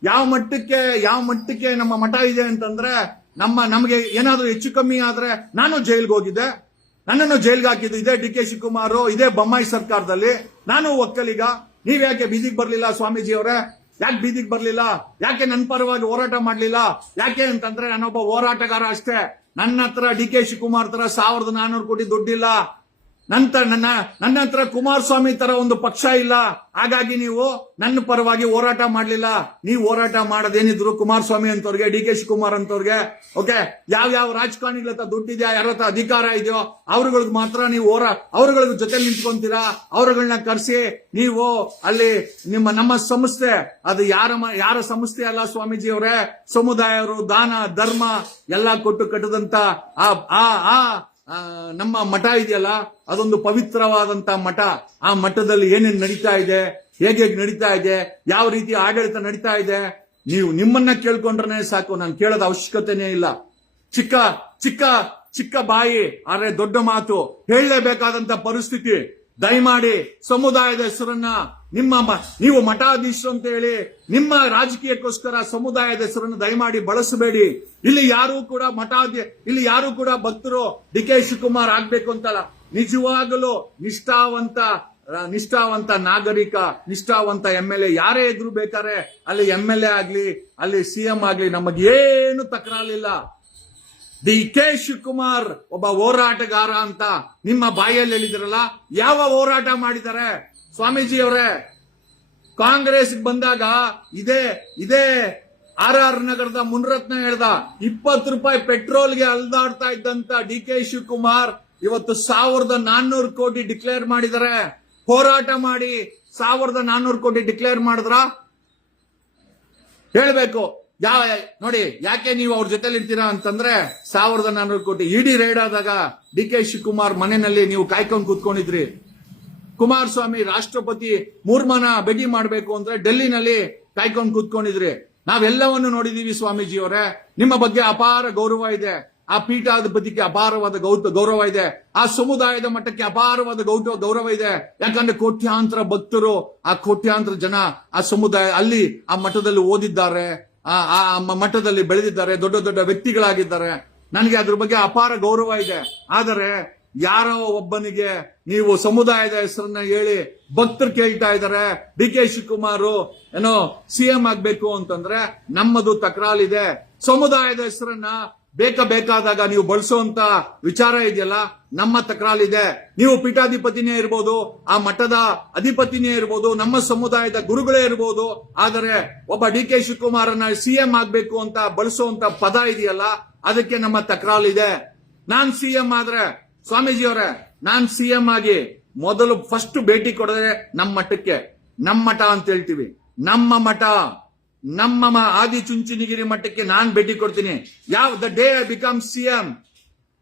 ಯಾವ ಮಟ್ಟಕ್ಕೆ ಯಾವ ಮಟ್ಟಕ್ಕೆ ನಮ್ಮ ಮಠ ಇದೆ ಅಂತಂದ್ರೆ, ನಮ್ಮ, ನಮಗೆ ಏನಾದ್ರೂ ಹೆಚ್ಚು ಕಮ್ಮಿ ಆದ್ರೆ ನಾನು ಜೈಲ್ಗೆ ಹೋಗಿದ್ದೆ. ನನ್ನನ್ನು ಜೈಲ್ಗೆ ಹಾಕಿದ್ದು ಇದೇ ಡಿ ಕೆ ಶಿವಕುಮಾರ್, ಇದೇ ಬೊಮ್ಮಾಯಿ ಸರ್ಕಾರದಲ್ಲಿ. ನಾನು ಒಕ್ಕಲಿಗ. ನೀವ್ಯಾಕೆ ಬೀದಿಗೆ ಬರಲಿಲ್ಲ ಸ್ವಾಮೀಜಿ ಅವರೇ? ಯಾಕೆ ಬೀದಿಗೆ ಬರ್ಲಿಲ್ಲ? ಯಾಕೆ ನನ್ನ ಪರವಾಗಿ ಹೋರಾಟ ಮಾಡ್ಲಿಲ್ಲ? ಯಾಕೆ ಅಂತಂದ್ರೆ ನಾನೊಬ್ಬ ಹೋರಾಟಗಾರ ಅಷ್ಟೇ. ನನ್ನ ಹತ್ರ ಡಿ ಕೆ ಶಿವಕುಮಾರ್ ತರ ಸಾವಿರದ ನಾನ್ನೂರು ಕೋಟಿ ದುಡ್ಡಿಲ್ಲ. ನಂತರ ನನ್ನ ನನ್ನ ಹತ್ರ ಕುಮಾರಸ್ವಾಮಿ ತರ ಒಂದು ಪಕ್ಷ ಇಲ್ಲ. ಹಾಗಾಗಿ ನೀವು ನನ್ನ ಪರವಾಗಿ ಹೋರಾಟ ಮಾಡಲಿಲ್ಲ. ನೀವು ಹೋರಾಟ ಮಾಡೋದೇನಿದ್ರು ಕುಮಾರಸ್ವಾಮಿ ಅಂತವ್ರಿಗೆ ಡಿ ಕೆ ಶಿವಕುಮಾರ್ ಅಂತವ್ರಿಗೆ ಓಕೆ? ಯಾವ ಯಾವ ರಾಜಕಾರಣಿಗಳ ಹತ್ರ ದುಡ್ಡಿದ್ಯಾ ಯಾರ ಹತ್ರ ಅಧಿಕಾರ ಇದೆಯೋ ಅವ್ರಗಳಿಗೆ ಮಾತ್ರ ನೀವು ಹೋರಾ ಅವ್ರಗಳಿಗೆ ಜೊತೆ ನಿಂತ್ಕೊಂತೀರಾ? ಅವ್ರಗಳನ್ನ ಕರೆಸಿ ನೀವು ಅಲ್ಲಿ ನಿಮ್ಮ ನಮ್ಮ ಸಂಸ್ಥೆ ಅದು ಯಾರ ಯಾರ ಸಂಸ್ಥೆ ಅಲ್ಲ ಸ್ವಾಮೀಜಿ ಅವರೇ? ಸಮುದಾಯರು ದಾನ ಧರ್ಮ ಎಲ್ಲಾ ಕೊಟ್ಟು ಕಟ್ಟದಂತ ಆ ಆ, ನಮ್ಮ ಮಠ ಇದೆಯಲ್ಲ, ಅದೊಂದು ಪವಿತ್ರವಾದಂತ ಮಠ. ಆ ಮಠದಲ್ಲಿ ಏನೇನ್ ನಡೀತಾ ಇದೆ, ಹೇಗೆ ಹೇಗೆ ನಡೀತಾ ಇದೆ, ಯಾವ ರೀತಿ ಆಡಳಿತ ನಡೀತಾ ಇದೆ, ನೀವು ನಿಮ್ಮನ್ನ ಕೇಳ್ಕೊಂಡ್ರೆ ಸಾಕು, ನಾನು ಕೇಳೋದ ಅವಶ್ಯಕತೆನೇ ಇಲ್ಲ. ಚಿಕ್ಕ ಚಿಕ್ಕ ಚಿಕ್ಕ ಬಾಯಿ ಆದ್ರೆ ದೊಡ್ಡ ಮಾತು, ಹೇಳಲೇಬೇಕಾದಂತ ಪರಿಸ್ಥಿತಿ. ದಯಮಾಡಿ ಸಮುದಾಯದ ಹೆಸರನ್ನ ನಿಮ್ಮ ನೀವು ಮಠಾಧೀಶರು ಅಂತ ಹೇಳಿ ನಿಮ್ಮ ರಾಜಕೀಯಕ್ಕೋಸ್ಕರ ಸಮುದಾಯದ ಹೆಸರನ್ನು ದಯಮಾಡಿ ಬಳಸಬೇಡಿ. ಇಲ್ಲಿ ಯಾರು ಕೂಡ ಮಠಾಧಿ ಇಲ್ಲಿ ಯಾರು ಕೂಡ ಭಕ್ತರು ಡಿ ಕೆ ಶಿವಕುಮಾರ್ ಆಗ್ಬೇಕು ಅಂತಲ್ಲ. ನಿಜವಾಗಲೂ ನಿಷ್ಠಾವಂತ ನಿಷ್ಠಾವಂತ ನಾಗರಿಕ, ನಿಷ್ಠಾವಂತ ಎಂ ಎಲ್ ಎ ಯಾರೇ ಇದ್ರು ಬೇಕಾರೆ ಅಲ್ಲಿ ಎಂ ಎಲ್ ಎ ಆಗ್ಲಿ, ಅಲ್ಲಿ ಸಿಎಂ ಆಗ್ಲಿ ನಮಗೇನು ತಕರಾಲಿಲ್ಲ ಡಿ ಕೆ ಶಿವಕುಮಾರ್ ಒಬ್ಬ ಹೋರಾಟಗಾರ ಅಂತ ನಿಮ್ಮ ಬಾಯಲ್ಲಿ ಹೇಳಿದ್ರಲ್ಲ, ಯಾವ ಹೋರಾಟ ಮಾಡಿದ್ದಾರೆ? ಸ್ವಾಮೀಜಿ ಅವರೇ ಕಾಂಗ್ರೆಸ್ ಬಂದಾಗ ಇದೇ ಇದೇ ಆರ್ ಆರ್ ನಗರದ ಮುನ್ರತ್ನ ಹೇಳ್ದ, ಇಪ್ಪತ್ತು ರೂಪಾಯಿ ಪೆಟ್ರೋಲ್ಗೆ ಅಲ್ದಾಡ್ತಾ ಇದ್ದಂತ ಡಿ ಕೆ ಶಿವಕುಮಾರ್ ಇವತ್ತು ಸಾವಿರದ ನಾನ್ನೂರು ಕೋಟಿ ಡಿಕ್ಲೇರ್ ಮಾಡಿದ್ದಾರೆ. ಹೋರಾಟ ಮಾಡಿ ಸಾವಿರದ ನಾನ್ನೂರು ಕೋಟಿ ಡಿಕ್ಲೇರ್ ಮಾಡಿದ್ರ? ಹೇಳ್ಬೇಕು. ಯಾವ, ನೋಡಿ, ಯಾಕೆ ನೀವು ಅವ್ರ ಜೊತೆಲಿ ಇರ್ತೀರಾ ಅಂತಂದ್ರೆ ಸಾವಿರದ ನಾನ್ನೂರು ಕೋಟಿ. ಇಡಿ ರೈಡ್ ಆದಾಗ ಡಿ ಕೆ ಶಿವಕುಮಾರ್ ಮನೆಯಲ್ಲಿ ನೀವು ಕಾಯ್ಕೊಂಡು ಕೂತ್ಕೊಂಡಿದ್ರಿ. ಕುಮಾರಸ್ವಾಮಿ ರಾಷ್ಟ್ರಪತಿ ಮೂರ್ಮನ ಭೇಟಿ ಮಾಡಬೇಕು ಅಂದ್ರೆ ಡೆಲ್ಲಿನಲ್ಲಿ ಕಾಯ್ಕೊಂಡು ಕೂತ್ಕೊಂಡಿದ್ರಿ. ನಾವೆಲ್ಲವನ್ನು ನೋಡಿದೀವಿ ಸ್ವಾಮೀಜಿ ಅವರೇ ನಿಮ್ಮ ಬಗ್ಗೆ ಅಪಾರ ಗೌರವ ಇದೆ. ಆ ಪೀಠಾಧಿಪತಿಗೆ ಅಪಾರವಾದ ಗೌತ, ಗೌರವ ಇದೆ. ಆ ಸಮುದಾಯದ ಮಟ್ಟಕ್ಕೆ ಅಪಾರವಾದ ಗೌರವ ಗೌರವ ಇದೆ. ಯಾಕಂದ್ರೆ ಕೋಟ್ಯಾಂತರ ಭಕ್ತರು, ಆ ಕೋಟ್ಯಾಂತರ ಜನ ಆ ಸಮುದಾಯ, ಅಲ್ಲಿ ಆ ಮಠದಲ್ಲಿ ಓದಿದ್ದಾರೆ. ಆ ಆ ಮ- ಮಠದಲ್ಲಿ ಬೆಳೆದಿದ್ದಾರೆ, ದೊಡ್ಡ ದೊಡ್ಡ ವ್ಯಕ್ತಿಗಳಾಗಿದ್ದಾರೆ. ನನಗೆ ಅದ್ರ ಬಗ್ಗೆ ಅಪಾರ ಗೌರವ ಇದೆ. ಆದರೆ ಯಾರೋ ಒಬ್ಬನಿಗೆ ನೀವು ಸಮುದಾಯದ ಹೆಸರನ್ನ ಹೇಳಿ ಭಕ್ತರು ಕೇಳ್ತಾ ಇದ್ದಾರೆ, ಡಿ ಕೆ ಶಿವಕುಮಾರ್ ಏನೋ ಸಿಎಂ ಆಗ್ಬೇಕು ಅಂತಂದ್ರೆ ನಮ್ಮದು ತಕರಾಲಿದೆ ಸಮುದಾಯದ ಹೆಸರನ್ನ ಬೇಕ ಬೇಕಾದಾಗ ನೀವು ಬಳಸುವಂತ ವಿಚಾರ ಇದೆಯಲ್ಲ? ನಮ್ಮ ತಕರಾಲಿದೆ ನೀವು ಪೀಠಾಧಿಪತಿನೇ ಇರ್ಬೋದು, ಆ ಮಠದ ಅಧಿಪತಿನೇ ಇರ್ಬೋದು, ನಮ್ಮ ಸಮುದಾಯದ ಗುರುಗಳೇ ಇರ್ಬೋದು, ಆದರೆ ಒಬ್ಬ ಡಿ ಕೆ ಶಿವಕುಮಾರನ್ನ ಸಿಎಂ ಆಗ್ಬೇಕು ಅಂತ ಬಳಸುವಂತ ಪದ ಇದೆಯಲ್ಲ, ಅದಕ್ಕೆ ನಮ್ಮ ತಕರಾಲಿದೆ ನಾನ್ ಸಿಎಂ ಆದ್ರೆ ಸ್ವಾಮೀಜಿ ಅವರೇ ನಾನ್ ಸಿಎಂ ಆಗಿ ಮೊದಲು ಫಸ್ಟ್ ಭೇಟಿ ಕೊಡದೆ ನಮ್ಮ ಮಠಕ್ಕೆ. ನಮ್ಮ ಮಠ ಅಂತ ಹೇಳ್ತೀವಿ. ನಮ್ಮ ಮಠ. ನಮ್ಮ ಆದಿ ಚುಂಚಿನಗಿರಿ ಮಠಕ್ಕೆ ನಾನು ಭೇಟಿ ಕೊಡ್ತೀನಿ. ಯಾವ the day I become CM,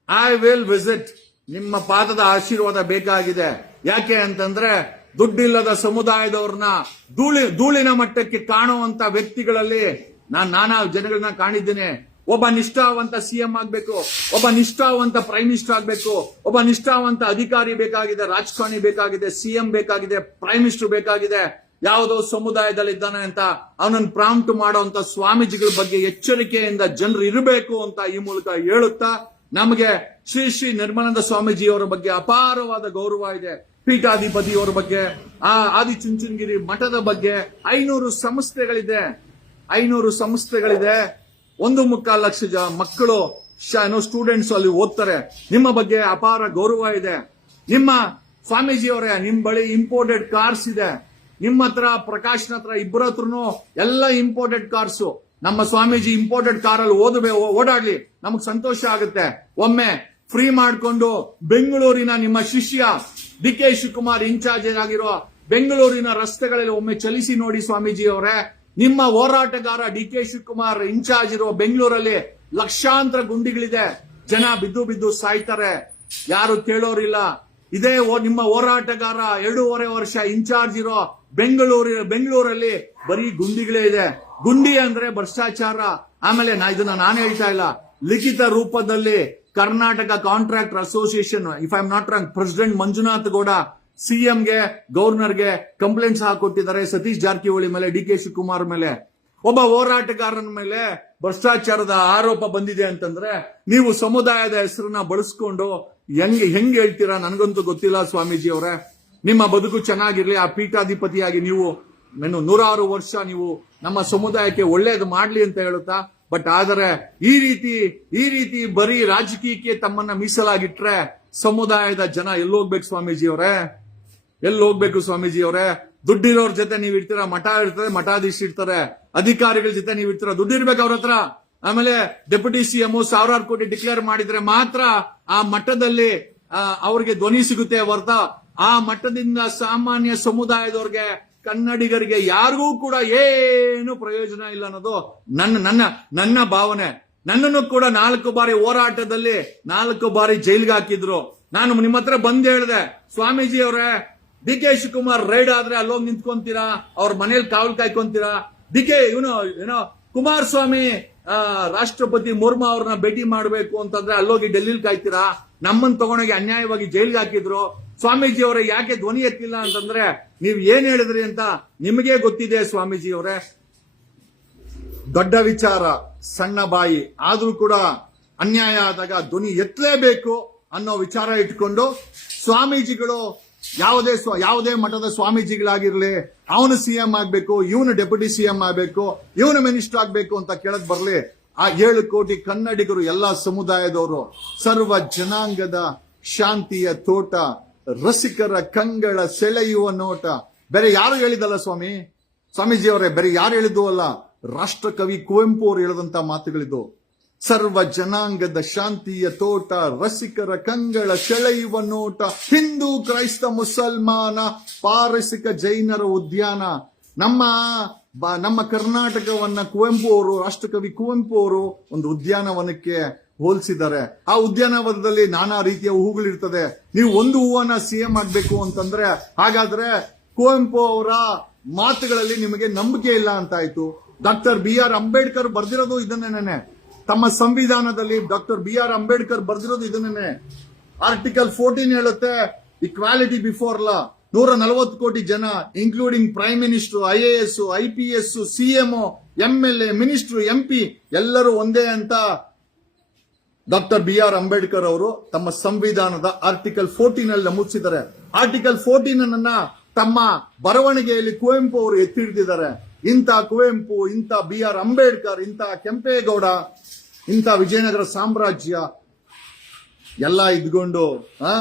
I will visit. ನಿಮ್ಮ ಪಾದದ ಆಶೀರ್ವಾದ ಬೇಕಾಗಿದೆ. ಯಾಕೆ ಅಂತಂದ್ರೆ ದುಡ್ಡಿಲ್ಲದ ಸಮುದಾಯದವ್ರನ್ನ ಧೂಳಿ, ಧೂಳಿನ ಮಟ್ಟಕ್ಕೆ ಕಾಣುವಂತ ವ್ಯಕ್ತಿಗಳಲ್ಲಿ ನಾನು ನಾನಾ ಜನಗಳನ್ನ ಕಾಣಿದ್ದೇನೆ. ಒಬ್ಬ ನಿಷ್ಠಾವಂತ ಸಿಎಂ ಆಗ್ಬೇಕು, ಒಬ್ಬ ನಿಷ್ಠಾವಂತ ಪ್ರೈಮ್ ಮಿನಿಸ್ಟರ್ ಆಗ್ಬೇಕು, ಒಬ್ಬ ನಿಷ್ಠಾವಂತ ಅಧಿಕಾರಿ ಬೇಕಾಗಿದೆ, ರಾಜಕಾರಣಿ ಬೇಕಾಗಿದೆ, ಸಿಎಂ ಬೇಕಾಗಿದೆ, ಪ್ರೈಮ್ ಮಿನಿಸ್ಟರ್ ಬೇಕಾಗಿದೆ. ಯಾವುದೋ ಸಮುದಾಯದಲ್ಲಿ ಇದ್ದಾನೆ ಅಂತ ಅವನನ್ನು ಪ್ರಾಂಪ್ಟ್ ಮಾಡುವಂತ ಸ್ವಾಮೀಜಿಗಳ ಬಗ್ಗೆ ಎಚ್ಚರಿಕೆಯಿಂದ ಜನರು ಇರಬೇಕು ಅಂತ ಈ ಮೂಲಕ ಹೇಳುತ್ತಾ ನಮಗೆ ಶ್ರೀ ಶ್ರೀ ನಿರ್ಮಲಾನಂದ ಸ್ವಾಮೀಜಿಯವರ ಬಗ್ಗೆ ಅಪಾರವಾದ ಗೌರವ ಇದೆ. ಪೀಠಾಧಿಪತಿಯವರ ಬಗ್ಗೆ, ಆ ಆದಿಚುಂಚನಗಿರಿ ಮಠದ ಬಗ್ಗೆ ಐನೂರು ಸಂಸ್ಥೆಗಳಿದೆ. ಐನೂರು ಸಂಸ್ಥೆಗಳಿದೆ. ಒಂದು ಮುಕ್ಕಾಲು ಲಕ್ಷ ಜ ಮಕ್ಕಳು ಸ್ಟೂಡೆಂಟ್ಸ್ ಅಲ್ಲಿ ಓದ್ತಾರೆ. ನಿಮ್ಮ ಬಗ್ಗೆ ಅಪಾರ ಗೌರವ ಇದೆ. ನಿಮ್ಮ ಸ್ವಾಮೀಜಿಯವರೇ ನಿಮ್ ಬಳಿ ಇಂಪೋರ್ಟೆಡ್ ಕಾರ್ಸ್ ಇದೆ. ನಿಮ್ಮ ಹತ್ರ, ಪ್ರಕಾಶ್ನ ಹತ್ರ ಇಬ್ಬರ ಹತ್ರನು ಎಲ್ಲ ಇಂಪೋರ್ಟೆಡ್ ಕಾರ್ಸ್ ನಮ್ಮ ಸ್ವಾಮೀಜಿ ಇಂಪೋರ್ಟೆಡ್ ಕಾರಲ್ಲಿ ಓದಬೇ ಓಡಾಡ್ಲಿ. ನಮಗ್ ಸಂತೋಷ ಆಗುತ್ತೆ. ಒಮ್ಮೆ ಫ್ರೀ ಮಾಡ್ಕೊಂಡು ಬೆಂಗಳೂರಿನ ನಿಮ್ಮ ಶಿಷ್ಯ ಡಿ ಕೆ ಶಿವಕುಮಾರ್ ಇನ್ಚಾರ್ಜ್ ಆಗಿರೋ ಬೆಂಗಳೂರಿನ ರಸ್ತೆಗಳಲ್ಲಿ ಒಮ್ಮೆ ಚಲಿಸಿ ನೋಡಿ ಸ್ವಾಮೀಜಿ ಅವರೇ, ನಿಮ್ಮ ಹೋರಾಟಗಾರ ಡಿ ಕೆ ಶಿವಕುಮಾರ್ ಇನ್ಚಾರ್ಜ್ ಇರೋ ಬೆಂಗಳೂರಲ್ಲಿ ಲಕ್ಷಾಂತರ ಗುಂಡಿಗಳಿದೆ. ಜನ ಬಿದ್ದು ಬಿದ್ದು ಸಾಯ್ತಾರೆ. ಯಾರು ಕೇಳೋರಿಲ್ಲ. ಇದೇ ನಿಮ್ಮ ಹೋರಾಟಗಾರ ಎರಡೂವರೆ ವರ್ಷ ಇನ್ಚಾರ್ಜ್ ಇರೋ ಬೆಂಗಳೂರಿ, ಬೆಂಗಳೂರಲ್ಲಿ ಬರೀ ಗುಂಡಿಗಳೇ ಇದೆ. ಗುಂಡಿ ಅಂದ್ರೆ ಭ್ರಷ್ಟಾಚಾರ. ಆಮೇಲೆ ನಾ ಇದನ್ನ ನಾನು ಹೇಳ್ತಾ ಇಲ್ಲ. ಲಿಖಿತ ರೂಪದಲ್ಲಿ Karnataka contractor association if I am not wrong president Manjunath Gowda ಸಿಎಂಗೆ ಗವರ್ನರ್ಗೆ ಕಂಪ್ಲೇಂಟ್ಸ್ ಹಾಕೊಟ್ಟಿದ್ದಾರೆ. ಸತೀಶ್ ಜಾರಕಿಹೊಳಿ ಮೇಲೆ, ಡಿ ಕೆ ಶಿವಕುಮಾರ್ ಮೇಲೆ. ಒಬ್ಬ ಹೋರಾಟಗಾರನ ಮೇಲೆ ಭ್ರಷ್ಟಾಚಾರದ ಆರೋಪ ಬಂದಿದೆ ಅಂತಂದ್ರೆ ನೀವು ಸಮುದಾಯದ ಹೆಸರನ್ನ ಬಳಸ್ಕೊಂಡು ಹೆಂಗ್ ಹೆಂಗ್ ಹೇಳ್ತೀರಾ? ನನಗಂತೂ ಗೊತ್ತಿಲ್ಲ ಸ್ವಾಮೀಜಿ ಅವರೇ ನಿಮ್ಮ ಬದುಕು ಚೆನ್ನಾಗಿರ್ಲಿ, ಆ ಪೀಠಾಧಿಪತಿಯಾಗಿ ನೀವು ಇನ್ನು ನೂರಾರು ವರ್ಷ ನೀವು ನಮ್ಮ ಸಮುದಾಯಕ್ಕೆ ಒಳ್ಳೇದು ಮಾಡ್ಲಿ ಅಂತ ಹೇಳುತ್ತಾ? ಬಟ್ ಆದರೆ ಈ ರೀತಿ ಈ ರೀತಿ ಬರೀ ರಾಜಕೀಯಕ್ಕೆ ತಮ್ಮನ್ನ ಮೀಸಲಾಗಿಟ್ರೆ ಸಮುದಾಯದ ಜನ ಎಲ್ಲೋಗ್ಬೇಕು ಸ್ವಾಮೀಜಿ ಅವರೇ ಎಲ್ಲಿ ಹೋಗ್ಬೇಕು ಸ್ವಾಮೀಜಿ ಅವರೇ ದುಡ್ಡಿರೋರ್ ಜೊತೆ ನೀವ್ ಇರ್ತೀರಾ? ಮಠ ಇರ್ತದೆ, ಮಠಾಧೀಶ ಇರ್ತಾರೆ. ಅಧಿಕಾರಿಗಳ ಜೊತೆ ನೀವ್ ಇರ್ತೀರಾ? ದುಡ್ಡು ಇರ್ಬೇಕು ಅವ್ರ ಹತ್ರ. ಆಮೇಲೆ ಡೆಪ್ಯೂಟಿ ಸಿಎಂ ಸಾವಿರಾರು ಕೋಟಿ ಡಿಕ್ಲೇರ್ ಮಾಡಿದ್ರೆ ಮಾತ್ರ ಆ ಮಠದಲ್ಲಿ ಅವ್ರಿಗೆ ಧ್ವನಿ ಸಿಗುತ್ತೆ ಹೊರತ ಆ ಮಟ್ಟದಿಂದ ಸಾಮಾನ್ಯ ಸಮುದಾಯದವ್ರಿಗೆ, ಕನ್ನಡಿಗರಿಗೆ ಯಾರಿಗೂ ಕೂಡ ಏನು ಪ್ರಯೋಜನ ಇಲ್ಲ ಅನ್ನೋದು ನನ್ನ ನನ್ನ ನನ್ನ ಭಾವನೆ. ನನ್ನನ್ನು ಕೂಡ ನಾಲ್ಕು ಬಾರಿ ಹೋರಾಟದಲ್ಲಿ, ನಾಲ್ಕು ಬಾರಿ ಜೈಲ್ಗೆ ಹಾಕಿದ್ರು. ನಾನು ನಿಮ್ಮ ಹತ್ರ ಬಂದ್ ಹೇಳಿದೆ ಸ್ವಾಮೀಜಿ ಅವರೇ ಡಿ ಕೆ ಶಿವಕುಮಾರ್ ರೈಡ್ ಆದ್ರೆ ಅಲ್ಲೋಗಿ ನಿಂತ್ಕೊಂತೀರಾ? ಅವ್ರ ಮನೇಲಿ ಕಾವಲ್ ಕಾಯ್ಕೊಂತೀರಾ? ಡಿ ಕೆ ಇವನು ಏನೋ ಕುಮಾರಸ್ವಾಮಿ ರಾಷ್ಟ್ರಪತಿ ಮುರ್ಮು ಅವ್ರನ್ನ ಭೇಟಿ ಮಾಡಬೇಕು ಅಂತಂದ್ರೆ ಅಲ್ಲೋಗಿ ಡೆಲ್ಲಿಲಿ ಕಾಯ್ತೀರಾ? ನಮ್ಮನ್ನ ತಗೊಂಡೋಗಿ ಅನ್ಯಾಯವಾಗಿ ಜೈಲ್ಗೆ ಹಾಕಿದ್ರು. ಸ್ವಾಮೀಜಿ ಅವರೇ ಯಾಕೆ ಧ್ವನಿ ಎತ್ತಿಲ್ಲ ಅಂತಂದ್ರೆ ನೀವು ಏನ್ ಹೇಳಿದ್ರಿ ಅಂತ ನಿಮಗೆ ಗೊತ್ತಿದೆ ಸ್ವಾಮೀಜಿ ಅವರೇ ದೊಡ್ಡ ವಿಚಾರ, ಸಣ್ಣ ಬಾಯಿ, ಆದ್ರೂ ಕೂಡ ಅನ್ಯಾಯ ಆದಾಗ ಧ್ವನಿ ಎತ್ತಲೇಬೇಕು ಅನ್ನೋ ವಿಚಾರ ಇಟ್ಕೊಂಡು ಸ್ವಾಮೀಜಿಗಳು ಯಾವುದೇ ಯಾವುದೇ ಮಠದ ಸ್ವಾಮೀಜಿಗಳಾಗಿರ್ಲಿ, ಅವನು ಸಿಎಂ ಆಗ್ಬೇಕು, ಇವನು ಡೆಪ್ಯೂಟಿ ಸಿಎಂ ಆಗ್ಬೇಕು, ಇವನು ಮಿನಿಸ್ಟರ್ ಆಗ್ಬೇಕು ಅಂತ ಕೇಳಕ್ ಬರ್ಲಿ, ಆ ಏಳು ಕೋಟಿ ಕನ್ನಡಿಗರು ಎಲ್ಲಾ ಸಮುದಾಯದವರು, ಸರ್ವ ಜನಾಂಗದ ಶಾಂತಿಯ ತೋಟ ರಸಿಕರ ಕಂಗಳ ಸೆಳೆಯುವ ನೋಟ. ಬೇರೆ ಯಾರು ಹೇಳಿದಲ್ಲ ಸ್ವಾಮಿ? ಸ್ವಾಮೀಜಿ ಅವರೇ ಬೇರೆ ಯಾರು ಹೇಳಿದ್ದು ಅಲ್ಲ? ರಾಷ್ಟ್ರಕವಿ ಕುವೆಂಪು ಅವರು ಹೇಳಿದಂತ ಮಾತುಗಳಿದ್ದು, ಸರ್ವ ಜನಾಂಗದ ಶಾಂತಿಯ ತೋಟ, ರಸಿಕರ ಕಂಗಳ ಸೆಳೆಯುವ ನೋಟ, ಹಿಂದೂ, ಕ್ರೈಸ್ತ, ಮುಸಲ್ಮಾನ, ಪಾರಸಿಕ ಜೈನರ ಉದ್ಯಾನ. ನಮ್ಮ ನಮ್ಮ ಕರ್ನಾಟಕವನ್ನ ಕುವೆಂಪು ಅವರು, ರಾಷ್ಟ್ರಕವಿ ಕುವೆಂಪು ಅವರು ಒಂದು ಉದ್ಯಾನವನಕ್ಕೆ ಹೋಲಿಸಿದ್ದಾರೆ ಆ ಉದ್ಯಾನವನದಲ್ಲಿ ನಾನಾ ರೀತಿಯ ಹೂಗಳಿರ್ತದೆ ನೀವು ಒಂದು ಹೂವನ್ನ ಸಿಎಂ ಆಗ್ಬೇಕು ಅಂತಂದ್ರೆ, ಹಾಗಾದ್ರೆ ಕುವೆಂಪು ಅವರ ಮಾತುಗಳಲ್ಲಿ ನಿಮಗೆ ನಂಬಿಕೆ ಇಲ್ಲ ಅಂತ ಆಯ್ತು ಡಾಕ್ಟರ್ ಬಿ ಆರ್ ಅಂಬೇಡ್ಕರ್ ಬರ್ದಿರೋದು ಇದನ್ನೇನೆ. ತಮ್ಮ ಸಂವಿಧಾನದಲ್ಲಿ ಡಾಕ್ಟರ್ ಬಿ ಆರ್ ಅಂಬೇಡ್ಕರ್ ಬರ್ದಿರೋದು ಇದನ್ನೇನೆ. ಆರ್ಟಿಕಲ್ ಫೋರ್ಟೀನ್ ಹೇಳುತ್ತೆ ಇಕ್ವಾಲಿಟಿ ಬಿಫೋರ್ ಲಾ ನೂರ ನಲವತ್ತು ಕೋಟಿ ಜನ including prime minister I A S I P S CMO M L A minister M P ಎಲ್ಲರೂ ಒಂದೇ ಅಂತ ಡಾಕ್ಟರ್ ಬಿ ಆರ್ ಅಂಬೇಡ್ಕರ್ ಅವರು ತಮ್ಮ ಸಂವಿಧಾನದ ಆರ್ಟಿಕಲ್ ಫೋರ್ಟೀನ್ ಅಲ್ಲಿ ನಮೂದಿಸಿದ್ದಾರೆ ಆರ್ಟಿಕಲ್ ಫೋರ್ಟೀನ್ ಅನ್ನ ತಮ್ಮ ಬರವಣಿಗೆಯಲ್ಲಿ ಕುವೆಂಪು ಅವರು ಎತ್ತಿ ಹಿಡಿದಿದ್ದಾರೆ ಇಂಥ ಕುವೆಂಪು, ಇಂಥ ಬಿ ಆರ್ ಅಂಬೇಡ್ಕರ್, ಇಂಥ ಕೆಂಪೇಗೌಡ, ಇಂಥ ವಿಜಯನಗರ ಸಾಮ್ರಾಜ್ಯ ಎಲ್ಲ ಇದ್ಕೊಂಡು ಆ,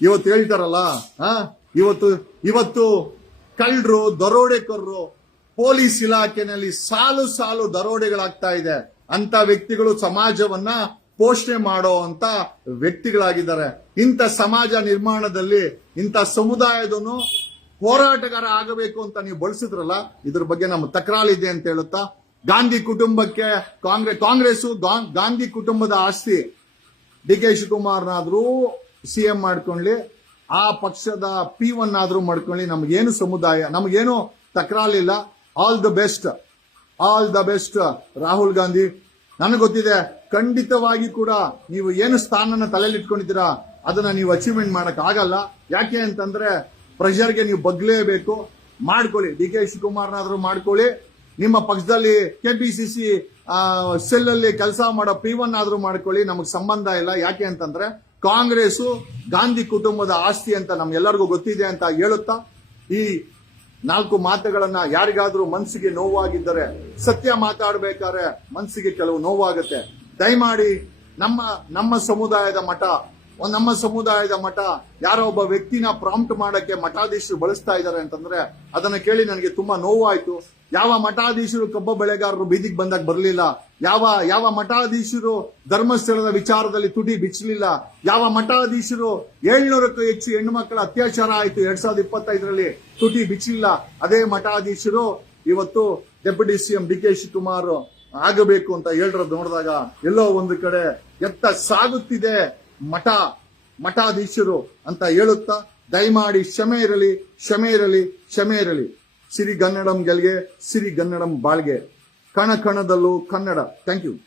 ಇವತ್ತು ಹೇಳ್ತಾರಲ್ಲ, ಆ, ಇವತ್ತು ಇವತ್ತು ಕಳ್ಳರು ದರೋಡೆಕೋರರು ಪೊಲೀಸ್ ಇಲಾಖೆನಲ್ಲಿ ಸಾಲು ಸಾಲು ದರೋಡೆಗಳಾಗ್ತಾ ಇದೆ. ಅಂತ ವ್ಯಕ್ತಿಗಳು ಸಮಾಜವನ್ನ ಪೋಷಣೆ ಮಾಡೋ ಅಂತ ವ್ಯಕ್ತಿಗಳಾಗಿದ್ದಾರೆ. ಇಂಥ ಸಮಾಜ ನಿರ್ಮಾಣದಲ್ಲಿ ಇಂಥ ಸಮುದಾಯದನು ಹೋರಾಟಗಾರ ಆಗಬೇಕು ಅಂತ ನೀವು ಬಳಸಿದ್ರಲ್ಲ, ಇದ್ರ ಬಗ್ಗೆ ನಮ್ಮ ತಕರಾಲಿದೆ ಅಂತ ಹೇಳುತ್ತಾ, ಗಾಂಧಿ ಕುಟುಂಬಕ್ಕೆ ಕಾಂಗ್ರೆಸ್ ಕಾಂಗ್ರೆಸ್ ಗಾಂಧಿ ಕುಟುಂಬದ ಆಸ್ತಿ, ಡಿ ಕೆ ಶಿವಕುಮಾರ್ನಾದ್ರೂ ಸಿಎಂ ಮಾಡ್ಕೊಳ್ಳಿ, ಆ ಪಕ್ಷದ ಪಿ ಒನ್ ಆದ್ರೂ ಮಾಡ್ಕೊಳ್ಳಿ, ನಮಗೇನು ಸಮುದಾಯ, ನಮಗೇನು ತಕರಾಲಿಲ್ಲ all the best all the best Rahul Gandhi. ನನಗೆ ಗೊತ್ತಿದೆ ಖಂಡಿತವಾಗಿ ಕೂಡ ನೀವು ಏನು ಸ್ಥಾನನ ತಲೆಯಲ್ಲಿ ಇಟ್ಕೊಂಡಿದ್ದೀರಾ ಅದನ್ನ ನೀವು ಅಚೀವ್ಮೆಂಟ್ ಮಾಡಕ್ ಆಗಲ್ಲ. ಯಾಕೆ ಅಂತಂದ್ರೆ ಪ್ರೆಷರ್ಗೆ ನೀವು ಬಗ್ಲೇಬೇಕು. ಮಾಡ್ಕೊಳ್ಳಿ. ಡಿ ಕೆ ಶಿವಕುಮಾರ್ನಾದ್ರೂ ಮಾಡ್ಕೊಳ್ಳಿ. ನಿಮ್ಮ ಪಕ್ಷದಲ್ಲಿ ಕೆ ಪಿ ಸಿ ಸೆಲ್ ಅಲ್ಲಿ ಕೆಲಸ ಮಾಡೋ ಪಿ ಒನ್ ಆದ್ರೂ ಮಾಡ್ಕೊಳ್ಳಿ. ನಮಗೆ ಸಂಬಂಧ ಇಲ್ಲ. ಯಾಕೆ ಅಂತಂದ್ರೆ ಕಾಂಗ್ರೆಸ್ ಗಾಂಧಿ ಕುಟುಂಬದ ಆಸ್ತಿ ಅಂತ ನಮ್ಗೆಲ್ಲರಿಗೂ ಗೊತ್ತಿದೆ ಅಂತ ಹೇಳುತ್ತಾ, ಈ ನಾಲ್ಕು ಮಾತುಗಳನ್ನ ಯಾರಿಗಾದ್ರೂ ಮನಸ್ಸಿಗೆ ನೋವಾಗಿದ್ದರೆ, ಸತ್ಯ ಮಾತಾಡ್ಬೇಕಾದ್ರೆ ಮನಸ್ಸಿಗೆ ಕೆಲವು ನೋವಾಗುತ್ತೆ. ದಯಮಾಡಿ ನಮ್ಮ ನಮ್ಮ ಸಮುದಾಯದ ಮಠ ನಮ್ಮ ಸಮುದಾಯದ ಮಠ, ಯಾರೋ ಒಬ್ಬ ವ್ಯಕ್ತಿನ ಪ್ರಾಂಪ್ಟ್ ಮಾಡಕ್ಕೆ ಮಠಾಧೀಶರು ಬಳಸ್ತಾ ಇದ್ದಾರೆ ಅಂತಂದ್ರೆ ಅದನ್ನ ಕೇಳಿ ನನಗೆ ತುಂಬಾ ನೋವಾಯ್ತು. ಯಾವ ಮಠಾಧೀಶರು ಕಬ್ಬ ಬೆಳೆಗಾರರು ಬೀದಿಗೆ ಬಂದಾಗ ಬರಲಿಲ್ಲ? ಯಾವ ಯಾವ ಮಠಾಧೀಶರು ಧರ್ಮಸ್ಥಳದ ವಿಚಾರದಲ್ಲಿ ತುಟಿ ಬಿಚ್ಚಲಿಲ್ಲ ಯಾವ ಮಠಾಧೀಶರು ಏಳ್ನೂರಕ್ಕೂ ಹೆಚ್ಚು ಹೆಣ್ಣು ಮಕ್ಕಳ ಅತ್ಯಾಚಾರ ಆಯ್ತು ಎರಡ್ ಸಾವಿರದ ಇಪ್ಪತ್ತೈದರಲ್ಲಿ ತುಟಿ ಬಿಚ್ಚಲಿಲ್ಲ ಅದೇ ಮಠಾಧೀಶರು ಇವತ್ತು deputy CM D K Shivakumar ಆಗಬೇಕು ಅಂತ ಹೇಳಿರೋದು ನೋಡಿದಾಗ ಎಲ್ಲೋ ಒಂದು ಕಡೆ ಎತ್ತ ಸಾಗುತ್ತಿದೆ ಮಠ, ಮಠಾಧೀಶರು ಅಂತ ಹೇಳುತ್ತಾ, ದಯಮಾಡಿ ಕ್ಷಮೆ ಇರಲಿ ಕ್ಷಮೆ ಇರಲಿ ಕ್ಷಮೆ ಇರಲಿ. ಸಿರಿಗನ್ನಡಂ ಗೆಲ್ಗೆ ಸಿರಿಗನ್ನಡಂ ಬಾಳ್ಗೆ. ಕಣ ಕಣದಲ್ಲೂ ಕನ್ನಡ. Thank you.